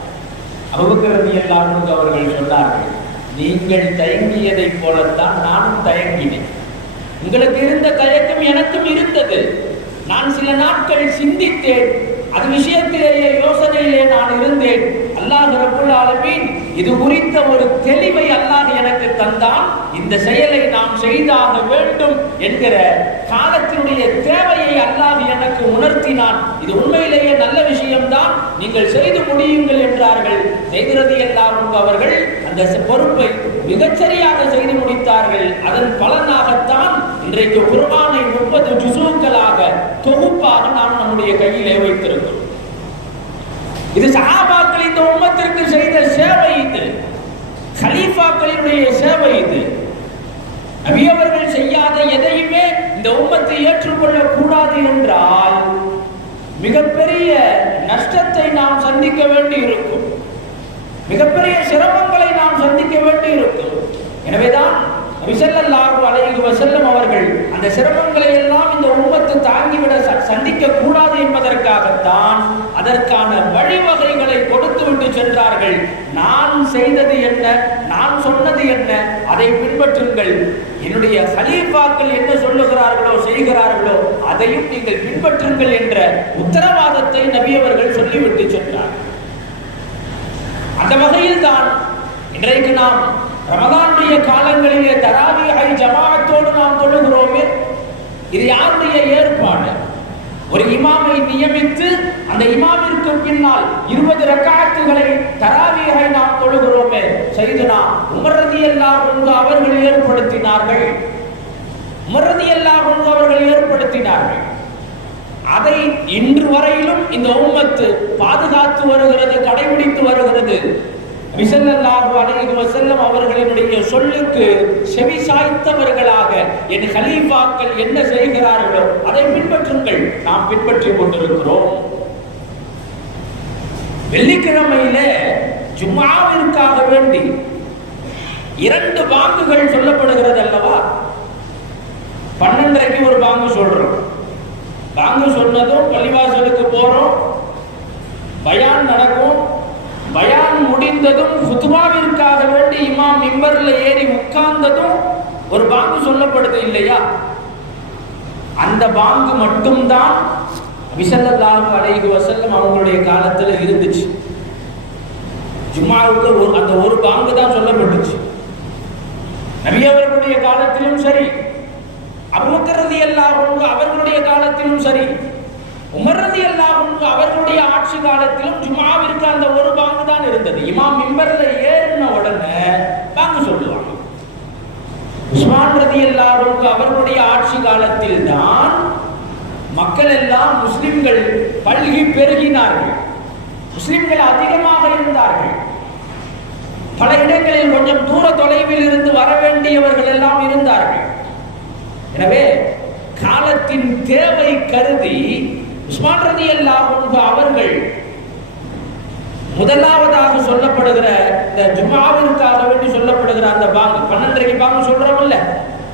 அபூபக்கர் ரலியல்லாஹு அன்ஹு அவர்கள் சொன்னார்கள், நீங்கள் தயங்கியதை போலத்தான் நானும் தயங்கினேன், உங்களுக்கு இருந்த தயக்கம் எனக்கும் இருந்தது. நான் சில நாட்கள் சிந்தித்தேன், அது விஷயத்திலேயே யோசனையிலே நான் இருந்தேன். அல்லாஹ் ரப்புல் ஆலமீன் இது குறித்த ஒரு தெளிவை அல்லாஹ் எனக்கு தந்தான், இந்த செயலை நாம் செய்தாக வேண்டும் என்கிற காலத்தினுடைய தேவையை அல்லாஹ் எனக்கு உணர்த்தினான். இது உண்மையிலேயே நல்ல விஷயம்தான், நீங்கள் செய்து முடியுங்கள் என்றார்கள். ஸைத் ரலியல்லாஹு அன்ஹு அவர்கள் அந்த பொறுப்பை மிகச்சரியாக செய்து முடித்தார்கள். அதன் பலனாகத்தான் இன்றைக்கு குர்ஆனை 30 ஜுஸூக்களாக தொகுப்பாக நாம் நம்முடைய கையிலே வைத்திருக்கிறோம். இது சஹாபாக்கள் இந்த உம்மத்திற்கு செய்த சேவை, இது கலீஃபாக்களினுடைய சேவை. இது நபி அவர்கள் செய்யாத எதையுமே இந்த உம்மத்தை ஏற்றுக்கொள்ள கூடாது என்றால் மிகப்பெரிய நஷ்டத்தை நாம் சந்திக்க வேண்டி இருக்கும். மிகப்பெரிய சிரமங்களை நாம் சந்திக்க வேண்டி இருக்கும். எனவேதான் நபி ஸல்லல்லாஹு அலைஹி வஸல்லம் அவர்கள் அந்த சிரமங்களை எல்லாம் இந்த உம்மத்து தாங்கிவிட சந்திக்க கூடாது என்பதற்காகத்தான் அதற்கான வழிவகைகளை கொடுத்து விட்டு சென்றார்கள். நான் செய்தது என்ன, நான் சொன்னது என்ன, அதை பின்பற்றுங்கள். என்னுடைய கலீஃபாக்கள் என்ன சொல்லுகிறார்களோ செய்கிறார்களோ அதையும் நீங்கள் பின்பற்றுங்கள் என்ற உத்தரவாதத்தை நபி அவர்கள் சொல்லிவிட்டு சென்றார். அந்த வகையில் தான் இன்றைக்கு நாம் ரமதானுடைய காலங்களிலே தராவீஹை ஜமாஅத்தோடு நாம் தொழுகிறோமே. இது யாருடைய ஏற்பாடு? ஒரு இமாமை நியமித்து அந்த இமாமிற்கு பின்னால் 20 ரக்காத்துகளை தராவீஹை நாம் தொழுகிறோமே. சையதுனா உமர் ரலியல்லாஹு அன்ஹு அவர்கள் ஏற்படுத்தினார்கள். உமர் ரலியல்லாஹு அன்ஹு அவர்கள் ஏற்படுத்தினார்கள். அதை இன்று வரையிலும் இந்த உம்மத்து பாதுகாத்து வருகிறது, கடைபிடித்து வருகிறது. நபி ஸல்லல்லாஹு அலைஹி வஸல்லம் அவர்களினுடைய சொல்லுக்கு செவி சாய்த்தவர்களாக என் கலீஃபாக்கள் என்ன செய்கிறார்களோ அதை பின்பற்றுங்கள். நாம் பின்பற்றிக் கொண்டிருக்கிறோம். வெள்ளிக்கிழமையிலே ஜும்ஆவிற்காக வேண்டி 2 பாங்குகள் சொல்லப்படுகிறது அல்லவா? 12:30க்கு ஒரு பாங்கு சொல்றோம். பாங்கு சொன்னதும் பள்ளிவாசலுக்கு போறோம், பயான் நடக்கும். பயான் முடிந்ததும் குத்பாவிற்காக வேண்டி இமாம் மிம்பர்ல ஏறி உட்கார்ந்ததும் ஒரு பாங்கு சொல்லப்படுது இல்லையா? அந்த பாங்கு மட்டும்தான் நபி ஸல்லல்லாஹு அலைஹி வஸல்லம் அவங்களுடைய காலத்துல இருந்துச்சு. ஜும்ஆவுக்கு அந்த ஒரு பாங்கு தான் சொல்லப்பட்டுச்சு. நபி அவர்களுடைய காலத்திலும் சரி, அபூபக்கர் ரலியல்லாஹு அன்ஹு அவர்களுடைய காலத்திலும் சரி, உமர் ரலியல்லாஹு அன்ஹு அவர்களுடைய ஆட்சி காலத்திலும் ஜும்ஆவிற்கு அந்த ஒரு பாங்கு தான் இருந்தது. இமாம் மிம்பர்ல ஏறின உடனே பாங்கு சொல்லுவாங்க. உஸ்மான் ரலியல்லாஹு அன்ஹு அவர்களுடைய ஆட்சி காலத்தில் தான் மக்கள் எல்லாம் முஸ்லிம்கள் பல்கி பெருகினார்கள். முஸ்லிம்கள் அதிகமாக இருந்தார்கள். பல இடங்களில் கொஞ்சம் தூர தொலைவில் இருந்து வர வேண்டியவர்கள் எல்லாம் இருந்தார்கள். எனவே காலத்தின் தேவை கருதி உஸ்மான் ரலியல்லாஹு அன்ஹு அவர்கள் முதலாவதாக சொல்லப்படுகிற இந்த ஜும்ஆவிற்காக வேண்டி சொல்லப்படுகிற அந்த பாங்கு 12:30க்கு பாங்கு சொல்றோம்ல,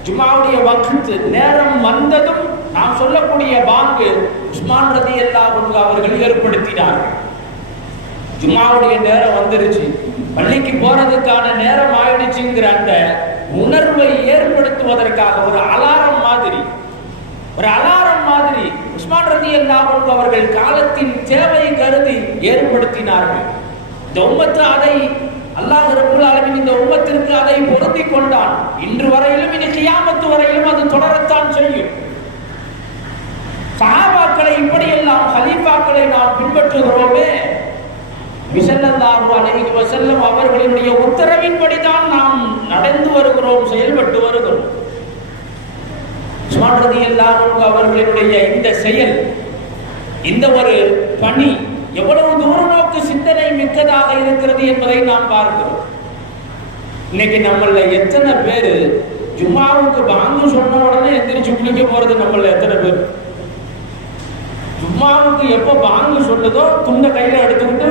ஜும்ஆவுடைய வக்த் நேரம் வந்ததும் நாம் சொல்லக்கூடிய பாங்கு உஸ்மான் ரலியல்லாஹு அன்ஹு அவர்கள் ஏற்படுத்தினார்கள். ஜும்ஆவுடைய நேரம் வந்துருச்சு, பள்ளிக்கு போறதுக்கான நேரம் ஆயிடுச்சுங்கிற அந்த உணர்வை ஏற்படுத்துவதற்காக ஒரு அலாரம் மாதிரி உஸ்மான் ரலியல்லாஹு அன்ஹு அவர்கள் காலத்தின் தேவை கருதி ஏற்படுத்தினார்கள். இந்த உம்மத்து அதை அல்லாஹ் ரப்பல் ஆலமீன் இந்த உம்மத்திற்கு அதை பொருந்தி கொண்டான். இன்று வரையிலும் இனி கியாமத்து வரையிலும் அது தொடரத்தான் செய்யும். சஹாபாக்களை இப்படியெல்லாம் கலீஃபாக்களை நாம் பின்பற்றுகிறோமே. நபி ஸல்லல்லாஹு அலைஹி வஸல்லம் அவர்களுடைய உத்தரவின்படிதான் நாம் நடந்து வருகிறோம், செயல்பட்டு வருகிறோம். உஸ்மான் ரலியல்லாஹு அன்ஹு அவர்களுடைய இந்த செயல், இந்த ஒரு பணி எவ்வளவு தூரநோக்கு சிந்தனை மிக்கதாக இருக்கிறது என்பதை நாம் பார்க்கிறோம். இன்னைக்கு நம்மள எத்தனை பேர் ஜும்ஆவுக்கு பாங்கு சொன்ன உடனே எந்திரிச்சு குளிக்க போறது? நம்மள எத்தனை பேர் ஜும்ஆவுக்கு எப்போ பாங்கு சொல்லுதோ துண்டை கையில எடுத்துக்கிட்டு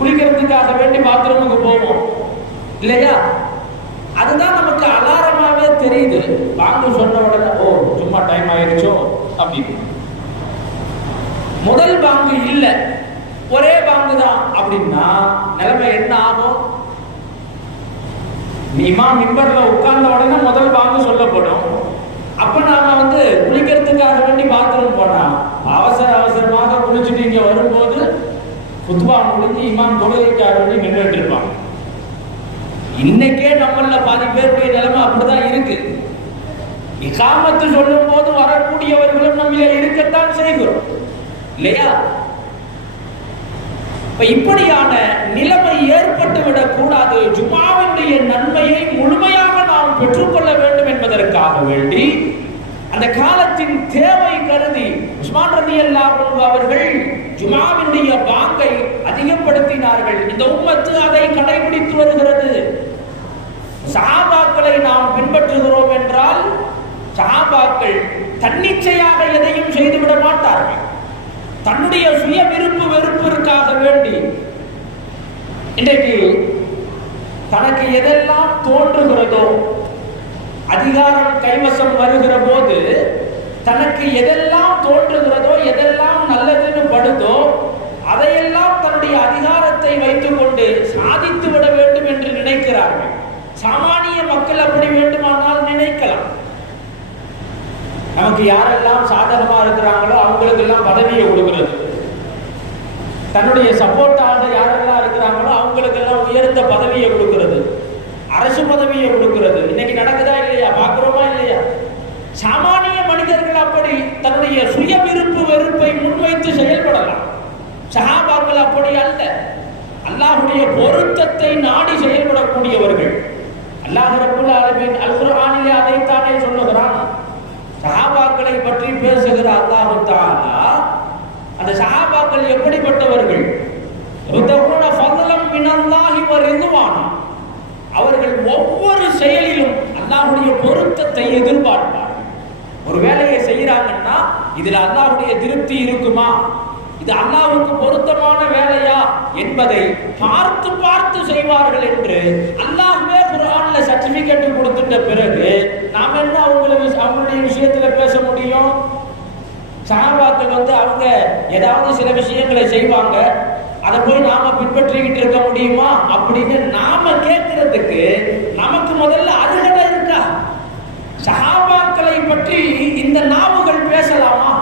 குளிக்கிறதுக்காக வேண்டி பாத்ரூமுக்கு போவோம் இல்லையா? அதுதான் நமக்கு அலாரமாவே தெரியுது. பாங்கு சொன்ன உடனே ஓ சும்மா டைம் ஆயிடுச்சோ அப்படின்னு. முதல் பாங்கு இல்ல, ஒரே பாங்கு தான் அப்படின்னா நிலைமை என்ன ஆகும்? இமாம் மிம்பர்ல உட்கார்ந்த உடனே முதல் பாங்கு சொல்லப்படும். அப்ப நாம குளிக்கிறதுக்காக வேண்டி பாத்ரூம் போனா அவசரமாக குளிச்சுட்டு இங்க வரும்போது குத்பா முடிஞ்சு இமாம் தொழுகைக்காக வேண்டி நின்றுட்டு இருப்பாங்க. இன்னைக்கே நம்மள பாதி பேருடைய நிலைமை அப்படிதான் இருக்கு. இகாமத்து சொல்லும் போது வரக்கூடியவர்களும் நம்மள இருக்கத்தான் செய்கிறோம் இல்லையா? இப்படியான நிலைமை ஏற்பட்டு விடக் கூடாது. ஜும்ஆவினுடைய நன்மையை முழுமையாக நாம் பெற்றுக்கொள்ள வேண்டும் என்பதற்காக வேண்டி அந்த காலத்தின் தேவை கருதி உஸ்மான் ரலியல்லாஹு அன்ஹு அவர்கள் ஜும்ஆவினுடைய பாங்கை அதிகப்படுத்தினார்கள். இந்த உம்மத்து அதை கடைபிடித்து வருகிறது. சஹாபாக்களை நாம் பின்பற்றுகிறோம் என்றால் சஹாபாக்கள் தன்னிச்சையாக எதையும் செய்துவிட மாட்டார்கள். தன்னுடைய சுய விருப்பு வெறுப்பிற்காக வேண்டி இன்றைக்கு தனக்கு எதெல்லாம் தோன்றுகிறதோ, அதிகாரம் கைவசம் வருகிற போது தனக்கு எதெல்லாம் தோன்றுகிறதோ, எதெல்லாம் நல்லதுன்னு படுதோ, அதையெல்லாம் தன்னுடைய அதிகாரத்தை வைத்துக் கொண்டு சாதித்து விட வேண்டும் என்று நினைக்கிறார்கள். சாமானிய மக்கள் அப்படி வேண்டுமானால் நினைக்கலாம். நமக்கு யாரெல்லாம் சாதகமா இருக்கிறாங்களோ அவங்களுக்கு எல்லாம் பதவியை கொடுக்கிறது, தன்னுடைய சப்போர்ட்டாக யாரெல்லாம் இருக்கிறாங்களோ அவங்களுக்கு எல்லாம் உயர்ந்த பதவியை கொடுக்கிறது, அரசு பதவியை கொடுக்கிறது. இன்னைக்கு நடக்குதா இல்லையா? பார்க்கிறோமா இல்லையா? சாமானிய மனிதர்கள் அப்படி தன்னுடைய சுய விருப்பு வெறுப்பை முன்வைத்து செயல்படலாம். சஹாபாக்கள் அப்படி அல்ல. அல்லாஹ்வுடைய பொருத்தத்தை நாடி செயல்படக்கூடியவர்கள். அல்லாஹ் ரப்பல் ஆலமீன் அல் குர்ஆனிலே அதைத்தானே சொல்லுகிறான். சஹாபாக்களை பற்றி பேசுகிற அல்லாஹ் தஆலா அந்த சஹாபாக்கள் எப்படிப்பட்டவர்கள்? அவர்கள் ஒவ்வொரு செயலிலும் அல்லாஹ்வுடைய பொருத்தத்தை எதிர்பார்ப்பார்கள். ஒரு வேலையை செய்யறாங்கன்னா இதுல அல்லாஹ்வுடைய திருப்தி இருக்குமா, இது அல்லாஹ்வுக்கு பொருத்தமான வேலையா என்பதை பார்த்து பார்த்து செய்வார்கள் என்று அல்லாஹ்வே குர்ஆன்ல சர்டிபிகேட் கொடுத்துட்ட பிறகு நாம என்ன அவங்களுடைய விஷயத்துல பேச முடியும்? சஹாபாக்கள் அவங்க ஏதாவது சில விஷயங்களை செய்வாங்க, அதை போய் நாம பின்பற்றிக்கிட்டு இருக்க முடியுமா அப்படின்னு நாம கேட்கறதுக்கு நமக்கு முதல்ல அருகதை இருக்கா? சஹாபாக்களை பற்றி இந்த நாவுகள் பேசலாமா?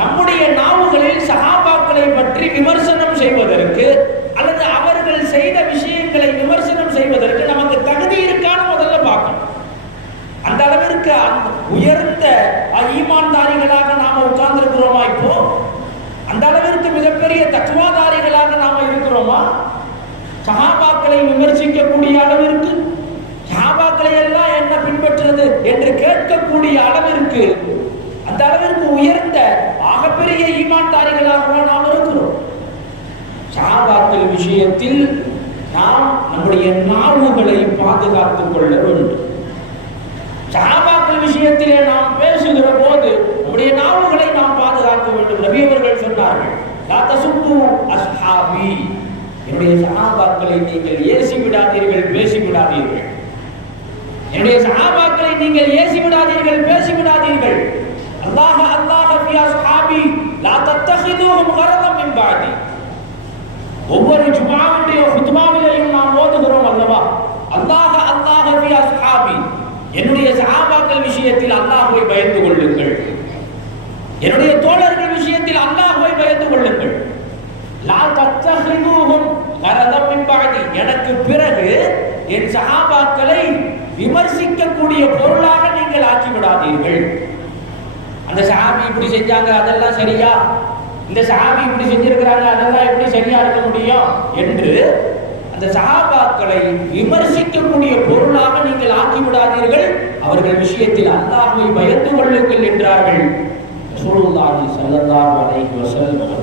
நம்முடைய நாவுகளில் சஹாபாக்களை பற்றி விமர்சனம் செய்வதற்கு அல்லது அவர்கள் செய்த விஷயங்களை விமர்சனம் செய்வதற்கு நமக்கு தகுதி இருக்கான்னு முதல்ல பார்க்கணும். அந்த அளவிற்கு உயர்ந்த ஈமான்தாரிகளாக நாம உட்கார்ந்து இருக்கிறோமா? இப்போ அந்த அளவிற்கு மிகப்பெரிய தக்வாதாரிகளாக நாம இருக்கிறோமா? சஹாபாக்களை விமர்சிக்கக்கூடிய அளவிற்கு, சஹாபாக்களை எல்லாம் என்ன பின்பற்றுறது என்று கேட்கக்கூடிய அளவிற்கு, அந்த அளவிற்கு உயர்ந்த ஆகப்பெரிய ஈமான்தாரிகளாக நாம் இருக்கிறோம். சஹாபாக்கள் விஷயத்தில் நாம் நம்முடைய நாவுகளை பாதுகாத்துக் கொள்ள வேண்டும். சஹாபாக்கள் விஷயத்திலே நாம் பேசுகிற போது நம்முடைய நாவுகளை நாம் பாதுகாக்க வேண்டும். நபி அவர்கள் சொன்னார்கள், லா தசுப்பு அஸ்ஹாபி, என்னுடைய சஹாபாக்களை நீங்கள் ஏசி விடாதீர்கள், பேசி விடாதீர்கள். என்னுடைய சஹாபாக்களை நீங்கள் ஏசி விடாதீர்கள், பேசி விடாதீர்கள். அல்லாஹ் ஃபி அஸ்ஹாபி லா தத்தகிதுஹும் கரதம் மின் பாதி. ஒவ்வொரு ஜும்ஆவுடைய ஹுத்பாவிலையும் நாம் ஓதுகிறோம் அல்லவா, அல்லாஹ் ஃபி அஸ்ஹாபி, என்னுடைய சஹாபாக்கள் விஷயத்தில் அல்லாஹ்வை பயந்து கொள்ளுங்கள், என்னுடைய தோழர்கள் விஷயத்தில் அல்லாஹ்வை பயந்து கொள்ளுங்கள். லா தத்தகிதுஹும் கரதம் மின் பாதி, எனக்கு பிறகு என் சஹாபாக்களை விமர்சிக்கக்கூடிய பொருளாக நீங்கள் ஆக்கி விடாதீர்கள். அந்த சஹாபி இப்படி செஞ்சாங்க, அதெல்லாம் சரியா? இந்த சஹாபி இப்படி செஞ்சிருக்கிறாங்க, அதெல்லாம் எப்படி சரியா இருக்க முடியும் என்று அந்த சஹாபாக்களை விமர்சிக்கக்கூடிய பொருளாக நீங்கள் ஆக்கி விடாதீர்கள். அவர்கள் விஷயத்தில் அல்லாஹ்வை பயந்து கொள்ளுங்கள் என்றார்கள் ரசூலுல்லாஹி ஸல்லல்லாஹு அலைஹி வஸல்லம்.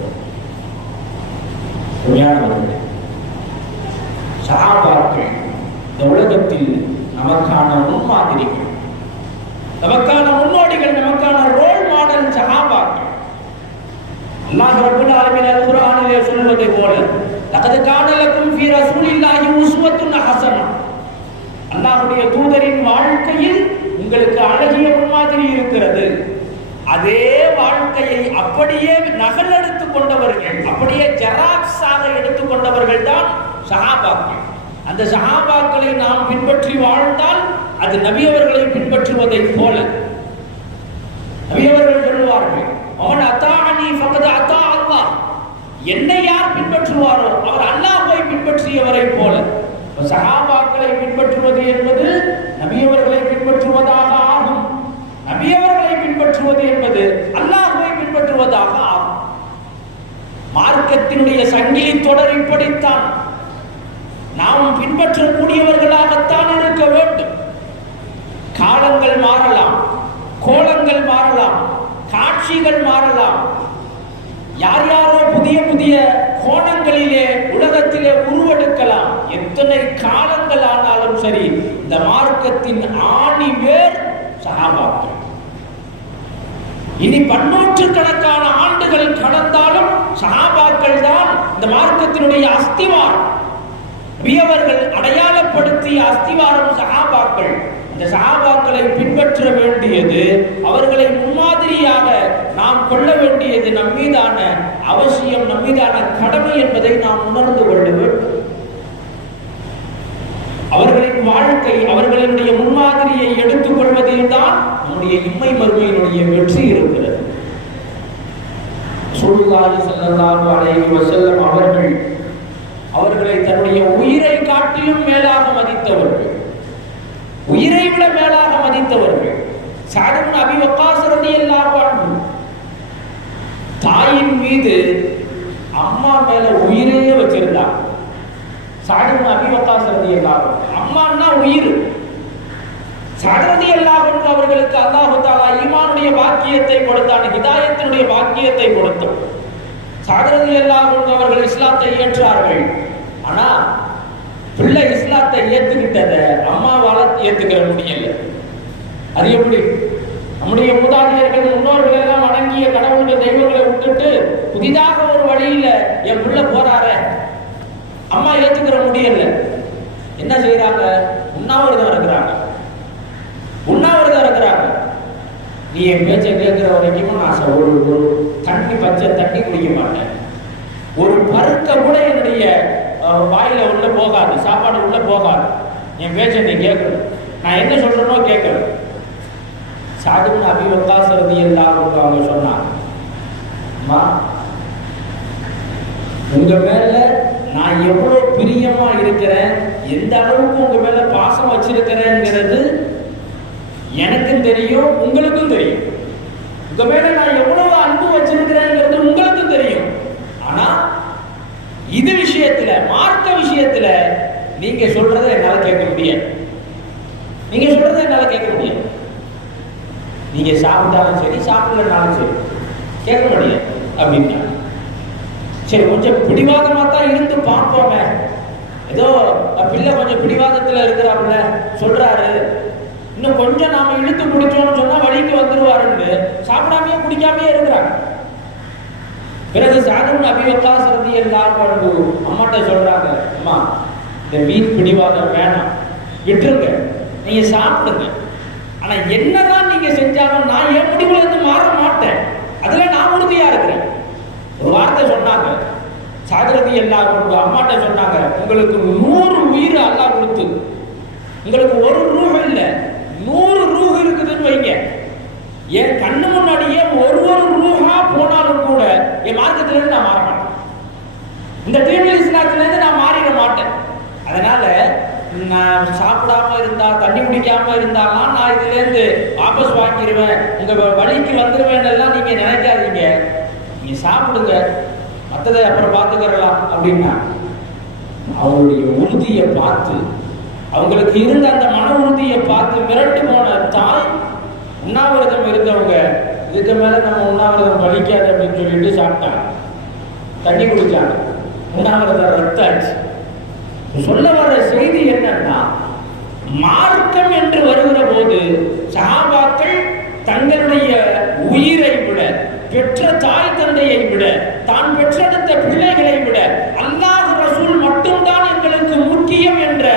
சஹாபாக்கள் இந்த உலகத்தில் நமக்கான முன்மாதிரிகள், நமக்கான முன்னோடிகள், நமக்கான ரோல் மாடல் சஹாபாக்கள். அல்லாஹ் ரப்பல் ஆலமீன் அல் குர்ஆனிலே சொல்வதை போல, லகத் கான லக்கும் ஃபீ ரசூலில்லாஹி உஸ்வத்துன் ஹஸனா, அல்லாஹ்வுடைய தூதரின் வாழ்க்கையில் உங்களுக்கு அழகிய முன்மாதிரி இருக்கிறது. அதே வாழ்க்கையை அப்படியே நகல் எடுத்துக் கொண்டவர்கள், அப்படியே ஜெராக்ஸாக எடுத்துக் கொண்டவர்கள் தான் சஹாபாக்கள். அந்த சஹாபாக்களை நாம் பின்பற்றி வாழ்ந்தால் அது நபி அவர்களை பின்பற்றுவதை போல. நபி அவர்கள் சொல்லுவார்கள், அவன் அத்தாஅனி ஃபகத் அத்தா அல்லாஹ், என்னை யார் பின்பற்றுவாரோ அவர் அல்லாஹ்வை பின்பற்றியவரை போல. சஹாபாக்களை பின்பற்றுவது என்பது நபி அவர்களை பின்பற்றுவதாக ஆகும். நபி அவர்களை பின்பற்றுவது என்பது அல்லாஹ்வை பின்பற்றுவதாக ஆகும். மார்க்கத்தினுடைய சங்கிலி தொடர் இப்படித்தான். நாம் பின்பற்றக்கூடியவர்களாகத்தான் இருக்க வேண்டும். காலங்கள் மாறலாம், கோலங்கள் மாறலாம், காட்சிகள் மாறலாம். யார் யாரோ புதிய புதிய கோணங்களிலே உலகத்திலே உருவெடுக்கலாம். எத்தனை காலங்கள் ஆனாலும் சரி, இந்த மார்க்கத்தின் ஆணி வேர் சஹாபாக்கள். இனி பன்னூற்றுக்கணக்கான ஆண்டுகள் கடந்தாலும் சஹாபாக்கள் தான் இந்த மார்க்கத்தினுடைய அஸ்திவாரம். நபியவர்கள் அடையாளப்படுத்திய அஸ்திவாரம் சஹாபாக்கள். இந்த சஹாபாக்களை பின்பற்ற வேண்டியது, அவர்களை முன்மாதிரியாக நாம் கொள்ள வேண்டியது நம்மீதான அவசியம், நம்மீதான கடமை என்பதை நாம் உணர்ந்து கொள்ள வேண்டும். அவர்களின் வாழ்க்கை, அவர்களுடைய முன்மாதிரியை எடுத்துக் கொள்வதில் தான் நம்முடைய இம்மை மறுமையினுடைய வெற்றி இருக்கிறது. ரசூலுல்லாஹி ஸல்லல்லாஹு அலைஹி வஸல்லம் அவர்களை தன்னுடைய உயிரை காட்டிலும் மேலாக மதித்தவர்கள், உயிரை விட மேலாக மதித்தவர்கள். சஅத் இப்னு அபி வக்காஸ் ரலியல்லாஹு அன்ஹு தாயின் மீது அம்மா மேல உயிரையே வச்சிருந்தாங்க. சஅத் இப்னு அபி வக்காஸ் ரலியல்லாஹு அன்ஹு அம்மான்னா உயிர். சஅத் ரலியல்லாஹு அன்ஹு அவர்களுக்கு அல்லாஹ் தஆலா ஈமானுடைய பாக்கியத்தை கொடுத்தான், ஹிதாயத்தினுடைய பாக்கியத்தை கொடுத்தான். சஅத் ரலியல்லாஹு அன்ஹு அவர்கள் இஸ்லாத்தை ஏற்றார்கள். ஆனா பிள்ளை இஸ்லாத்தை ஏத்துக்கிட்டத அம்மாவால ஏத்துக்கிற முடியல. அது எப்படி? நம்முடைய மூதாதையர்கள் முன்னோர்கள் எல்லாம் வணங்கிய கடவுளுடைய தெய்வங்களை விட்டுட்டு புதிதாக ஒரு வழியில என் பிள்ளை போறாரு, அம்மா ஏத்துக்கிற முடியல. என்ன செய்யறாங்க? உண்ணாவிரதம் இருக்கிறாங்க. நீ என் பேச்சை கேட்கிற வரைக்கும் நான் ஒரு தண்ணி பச்சை தண்ணி குடிக்க மாட்டேன், ஒரு பருக்க கூட என்னுடைய வாயில உள்ள போகாது, சாப்பாடு உள்ள போகாது. என் பேச்சை நீ கேட்கணும், நான் என்ன சொல்றேனோ கேட்கணும். சஅத் இப்னு அபி வக்காஸ் ரலியல்லாஹு அன்ஹு அவங்க சொன்னாங்க, அம்மா உங்க மேல நான் எவ்வளவு பிரியமா இருக்கிறேன், எந்த அளவுக்கு உங்க மேல பாசம் வச்சிருக்கிறேங்கிறது எனக்கும் தெரியும், உங்களுக்கும் தெரியும். உங்க மேல நான் எவ்வளவு அன்பு வச்சிருக்கிறேங்கிறது உங்களுக்கும் தெரியும். ஆனா இது விஷயத்துல, மார்க்க விஷயத்துல நீங்க சொல்றதை என்னால கேட்க முடியாது. நீங்க சொல்றதை என்னால கேட்க முடியாது. நீங்க சாப்பிட்டாலும் சரி, சாப்பிடலனாலும் சரி கேட்க முடியாது அப்படின்னா, சரி கொஞ்சம் பிடிவாதமா தான் இருந்து பார்ப்போமே, ஏதோ பிள்ளை கொஞ்சம் பிடிவாதத்துல இருக்கிறாப்புல சொல்றாரு, இன்னும் கொஞ்சம் நாம இழுத்து பிடிச்சோம்னு சொன்னா வழிக்கு வந்துருவாருன்னு சாப்பிடாமையே குடிக்காமையே இருக்கிறாங்க. பிறகு சஅத் இப்னு அபி வக்காஸ் ரலியல்லாஹு அன்ஹு அம்மாட்ட சொல்றாங்க, அம்மா இந்த வீண் பிடிவாதம் வேணாம், விட்டுருங்க, நீங்க சாப்பிடுங்க. ஆனா என்னதான் நீங்க செஞ்சாலும் நான் என் முடிவுல இருந்து மாற மாட்டேன், அதுல நான் உறுதியா இருக்கிறேன். ஒரு வார்த்தை சொன்னாங்க சஅத் ரலியல்லாஹு அன்ஹு அம்மாட்ட சொன்னாங்க, உங்களுக்கு 100 உயிர் அல்லாஹ் கொடுத்து, உங்களுக்கு ஒரு ரூஹ் இல்ல 100 ரூஹ் இருக்குதுன்னு வைங்க, என் கண்ணு முன்னாடியே ஒரு ரூஹா போனாலும் கூட என் மார்க்கத்திலிருந்து நான் மாற மாட்டேன், இந்த தீனுல் இஸ்லாத்திலிருந்து நான் மாறிட மாட்டேன். அதனால நான் சாப்பிடாம இருந்தா, தண்ணி குடிக்காம இருந்தாலும் நான் இதுல இருந்து வாபஸ் வாங்கிடுவேன், உங்க வழிக்கு வந்துருவேன் எல்லாம் நீங்க நினைக்காதீங்க, நீங்க சாப்பிடுங்க, மற்றதை அப்புறம் பார்த்துக்கிறலாம் அப்படின்னா. அவங்களுடைய உறுதியை பார்த்து, அவங்களுக்கு இருந்த அந்த மன உறுதியை பார்த்து மிரண்டு போன தாய், உண்ணாவிரதம் இருந்தவங்க இதுக்கு மேல நம்ம உண்ணாவிரதம் வலிக்காது அப்படின்னு சொல்லிட்டு சாப்பிட்டாங்க, தண்ணி குடிச்சாங்க, உண்ணாவிரதம் ரத்தாச்சு. சொல்ல வர்ற செய்தி என்னன்னா, மார்க்கம் என்று வருகிற போது சஹாபாக்கள் தங்களுடைய உயிரை விட, பெற்ற தாய் தந்தையை விட, தான் பெற்றெடுத்த பிள்ளைகளை விட அல்லாஹ் ரசூல் மட்டும்தான் எங்களுக்கு முக்கியம் என்ற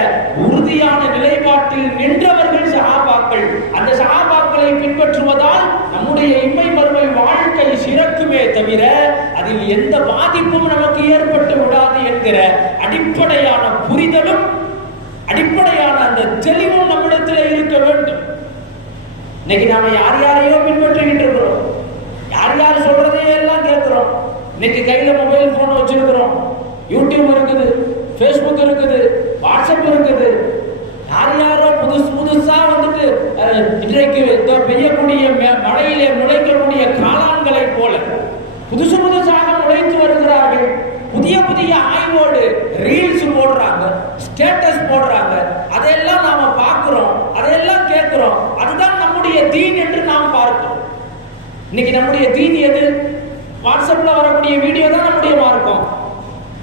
உறுதியான நிலைப்பாட்டில் நின்றவர்கள் சஹாபாக்கள். அந்த சஹாபாக்களை பின்பற்றுவதால் நம்முடைய இம்மை மறுமை வாழ்க்கை சிறக்குமே தவிர அதில் எந்த பாதிப்பும் நமக்கு ஏற்பட்டு விடாது என்கிற அடிப்படையான புரிதலும், அடிப்படையான அந்த தெளிவும் நம்மிடத்தில் இருக்க வேண்டும். இன்னைக்கு நாம யாரையோ பின்பற்றிக்கிட்டு இருக்கிறோம், யார் சொல்றதே எல்லாம் கேட்கிறோம். இன்னைக்கு கையில மொபைல் போன் வச்சிருக்கிறோம், யூடியூப் இருக்குது, ஃபேஸ்புக் இருக்குது, வாட்ஸ்அப் இருக்குது. யாரோ புதுசா வந்துட்டு இன்றைக்கு பெய்யக்கூடிய மழையிலே முளைக்கக்கூடிய காளான்களை போல புதுசாக முளைத்து வருகிறார்கள். புதிய ஆய்வோடு ரீல்ஸ் போடுறாங்க, ஸ்டேட்டஸ் போடுறாங்க, அதையெல்லாம் நாம பார்க்கிறோம், அதையெல்லாம் கேட்கிறோம். அதுதான் நம்முடைய தீன் என்று நாம் பார்க்கிறோம். இன்னைக்கு நம்முடைய தீன் எது? வாட்ஸ்அப்ல வரக்கூடிய வீடியோ தான் நம்முடைய மார்க்கம்,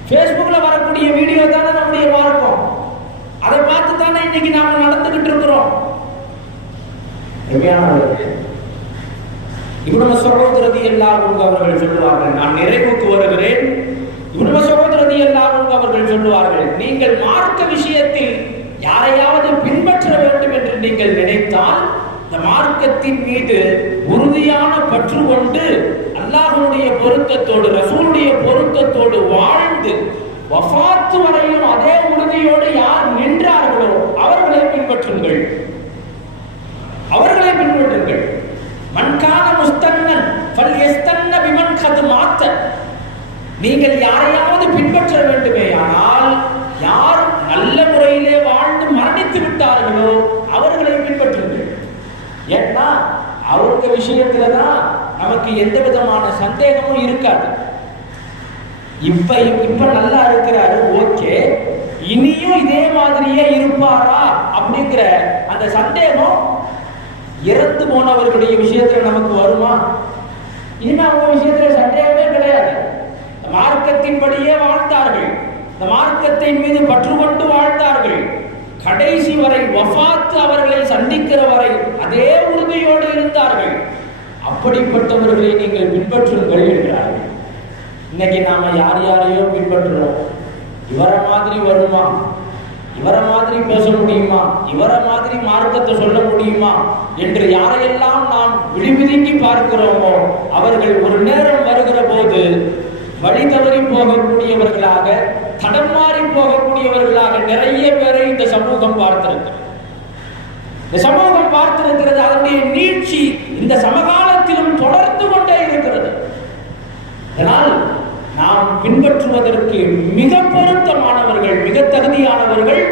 ஃபேஸ்புக்ல வரக்கூடிய வீடியோ தானே நம்முடைய மார்க்கம். அதை பார்த்து தானே இன்னைக்கு நாம நடந்துகிட்டு இருக்கிறோம். இப்னு மஸ்ஊத் ரலியல்லாஹு அன்ஹு அவர்கள் சொல்லுவார்கள், நான் நிறைவுக்கு வருகிறேன், இப்னு மஸ்ஊத் ரலியல்லாஹு அன்ஹு அவர்கள் சொல்லுவார்கள், நீங்கள் மார்க்க விஷயத்தில் யாரையாவது பின்பற்ற வேண்டும் என்று நீங்கள் நினைத்தால் இந்த மார்க்கத்தின் மீது உறுதியான பற்று கொண்டு அல்லாஹ்வுடைய பொருத்தத்தோடு ரசூலுடைய பொருத்தத்தோடு வாழ்ந்து வஃபாத் வரையிலும் அதே உறுதியோடு யார் நின்றார்களோ அவர்களை பின்பற்றுங்கள். அவர்களை பின்பற்றுங்கள். மன்கான முஸ்தன்னன் ஃபல்யஸ்தன்ன பிமன் கத் மாத்த. நீங்கள் யாரையாவது பின்பற்ற வேண்டுமேயானால் யார் நல்ல முறையிலே வாழ்ந்து மரணித்து விட்டார்களோ அவர்களை பின்பற்றுங்கள். ஏன்னா அவங்க விஷயத்துல தான் நமக்கு எந்த விதமான சந்தேகமும் இருக்காது. இப்ப நல்லா இருக்கிறாரு, ஓகே, இனியும் இதே மாதிரியே இருப்பாரா அப்படிங்கிற அந்த சந்தேகம் இறந்து போனவர்களுடைய விஷயத்துல நமக்கு வருமா? இனிமே அவங்க விஷயத்துல சந்தேகமே கிடையாது. மார்க்கத்தின்படியே வாழ்ந்தார்கள், இந்த மார்க்கத்தின் மீது பற்று கொண்டு வாழ்ந்தார்கள், கடைசி வரை வஃபாத் அவர்களை சந்திக்கிற வரை அதே உறுதியோடு இருந்தார்கள். அப்படிப்பட்டவர்களை நீங்கள் பின்பற்றுங்கள் என்றார்கள். இன்னைக்கு நாம யார் யாரையோ பின்பற்றுறோம். இவரை மாதிரி வருமா, இவரை மாதிரி பேச முடியுமா, இவரை மாதிரி மார்க்கத்தை சொல்ல முடியுமா என்று யாரையெல்லாம் நாம் விழிவிதுங்கி பார்க்கிறோமோ அவர்கள் ஒரு நேரம் வருகிற போது வழி தவறி போகக்கூடியவர்களாக, தடம் மாறி போகக்கூடியவர்களாக நிறைய பேரை இந்த சமூகம் பார்த்திருக்கிறது. இந்த சமூகம் பார்த்திருக்கிறது. அதனுடைய நீட்சி இந்த சமகாலத்திலும் தொடர்ந்து கொண்டே இருக்கிறது. இதனால் நாம் பின்பற்றுவதற்கு மிக பொருத்தமானவர்கள், மிக தகுதியானவர்கள்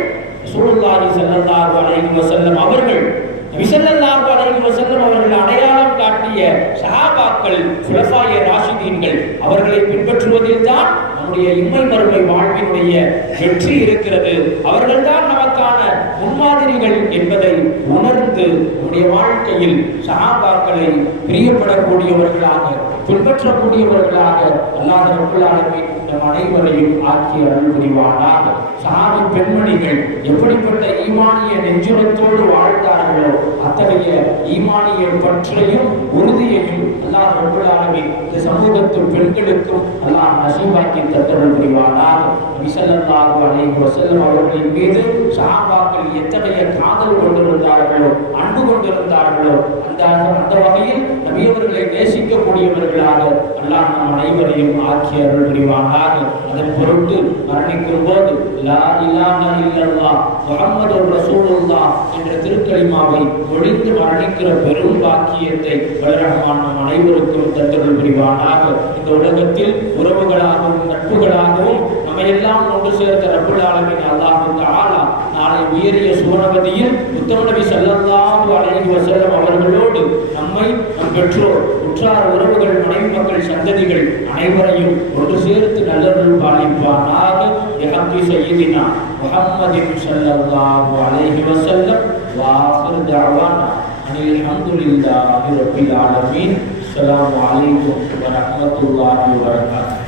ரசூலுல்லாஹி ஸல்லல்லாஹு அலைஹி வஸல்லம் அவர்கள். நபி ஸல்லல்லாஹு அலைஹி வஸல்லம் அவர்கள் அடையாளம் காட்டிய சஹாபாக்கள், குலஃபாயே ராஷிதீன்கள், அவர்களை பின்பற்றுவதில் தான் நம்முடைய இம்மை மறுமை வாழ்வினுடைய வெற்றி இருக்கிறது. அவர்கள்தான் நமக்கான முன்மாதிரிகள் என்பதை உணர்ந்து நம்முடைய வாழ்க்கையில் சஹாபாக்களை பிரியப்படக்கூடியவர்களாக, பின்பற்றக்கூடியவர்களாக அல்லாஹ் ரப்பல் ஆலமீன் நம் அனைவரையும் ஆக்கி அருள் புரிவானாக. சஹாபி பெண்மணிகள் எப்படிப்பட்ட ஈமானிய நெஞ்சுரத்தோடு வாழ்ந்தார்களோ அத்தகைய ஈமானிய பற்றையும் உறுதியையும் அல்லாஹ் ரப்பல் ஆலமீன் இந்த சமூகத்து பெண்களுக்கும் அல்லாஹ் நசீபாக்கி தந்தருள் புரிவானாக. நபி ஸல்லல்லாஹு அலைஹி வஸல்லம் அவர்களின் மீது சஹாபாக்கள் எத்தகைய காதல் கொண்டிருந்தார்களோ, அன்பு கொண்டிருந்தார்களோ அந்த வகையில் நபி அவர்களை நேசிக்கக்கூடியவர்களாக அல்லாஹ் நம் அனைவரையும் ஆக்கி அருள் புரிவானாக. அதன் பொருட்டு மரணிக்கும் போது லா இலாஹ இல்லல்லாஹ் முஹம்மதுர் ரசூலுல்லாஹ் என்ற திருக்கலிமாவை ஒழித்து மரணிக்கிற பெரும் பாக்கியத்தை வல்லரஹ்மான் நம் அனைவருக்கும் தந்தருள் புரிவானாக. இந்த உலகத்தில் உறவுகளாகவும் நட்புகளாகவும் நம்மையெல்லாம் ஒன்று சேர்த்த ரப்பல் ஆலமீன் அல்லாஹ் தஆலா நாளை உயரிய சுவனபதியில் உத்தம நபி ஸல்லல்லாஹு அலைஹி வஸல்லம் அவர்களோடு நம்மை, நம் பெற்றோர், உற்றார் உறவுகள், மனைவி மக்கள், சந்ததிகள் அனைவரையும் ஒன்று சேர்த்து நல்லருள் பாலிப்பானாக. யஹ்தி சய்யிதினா முஹம்மதின் ஸல்லல்லாஹு அலைஹி வஸல்லம் வ ஆகிரு தஅவானா அனில் ஹம்துலில்லாஹி ரப்பில் ஆலமீன். அஸ்ஸலாமு அலைக்கும் வ ரஹ்மத்துல்லாஹி வ பரகாத்துஹு.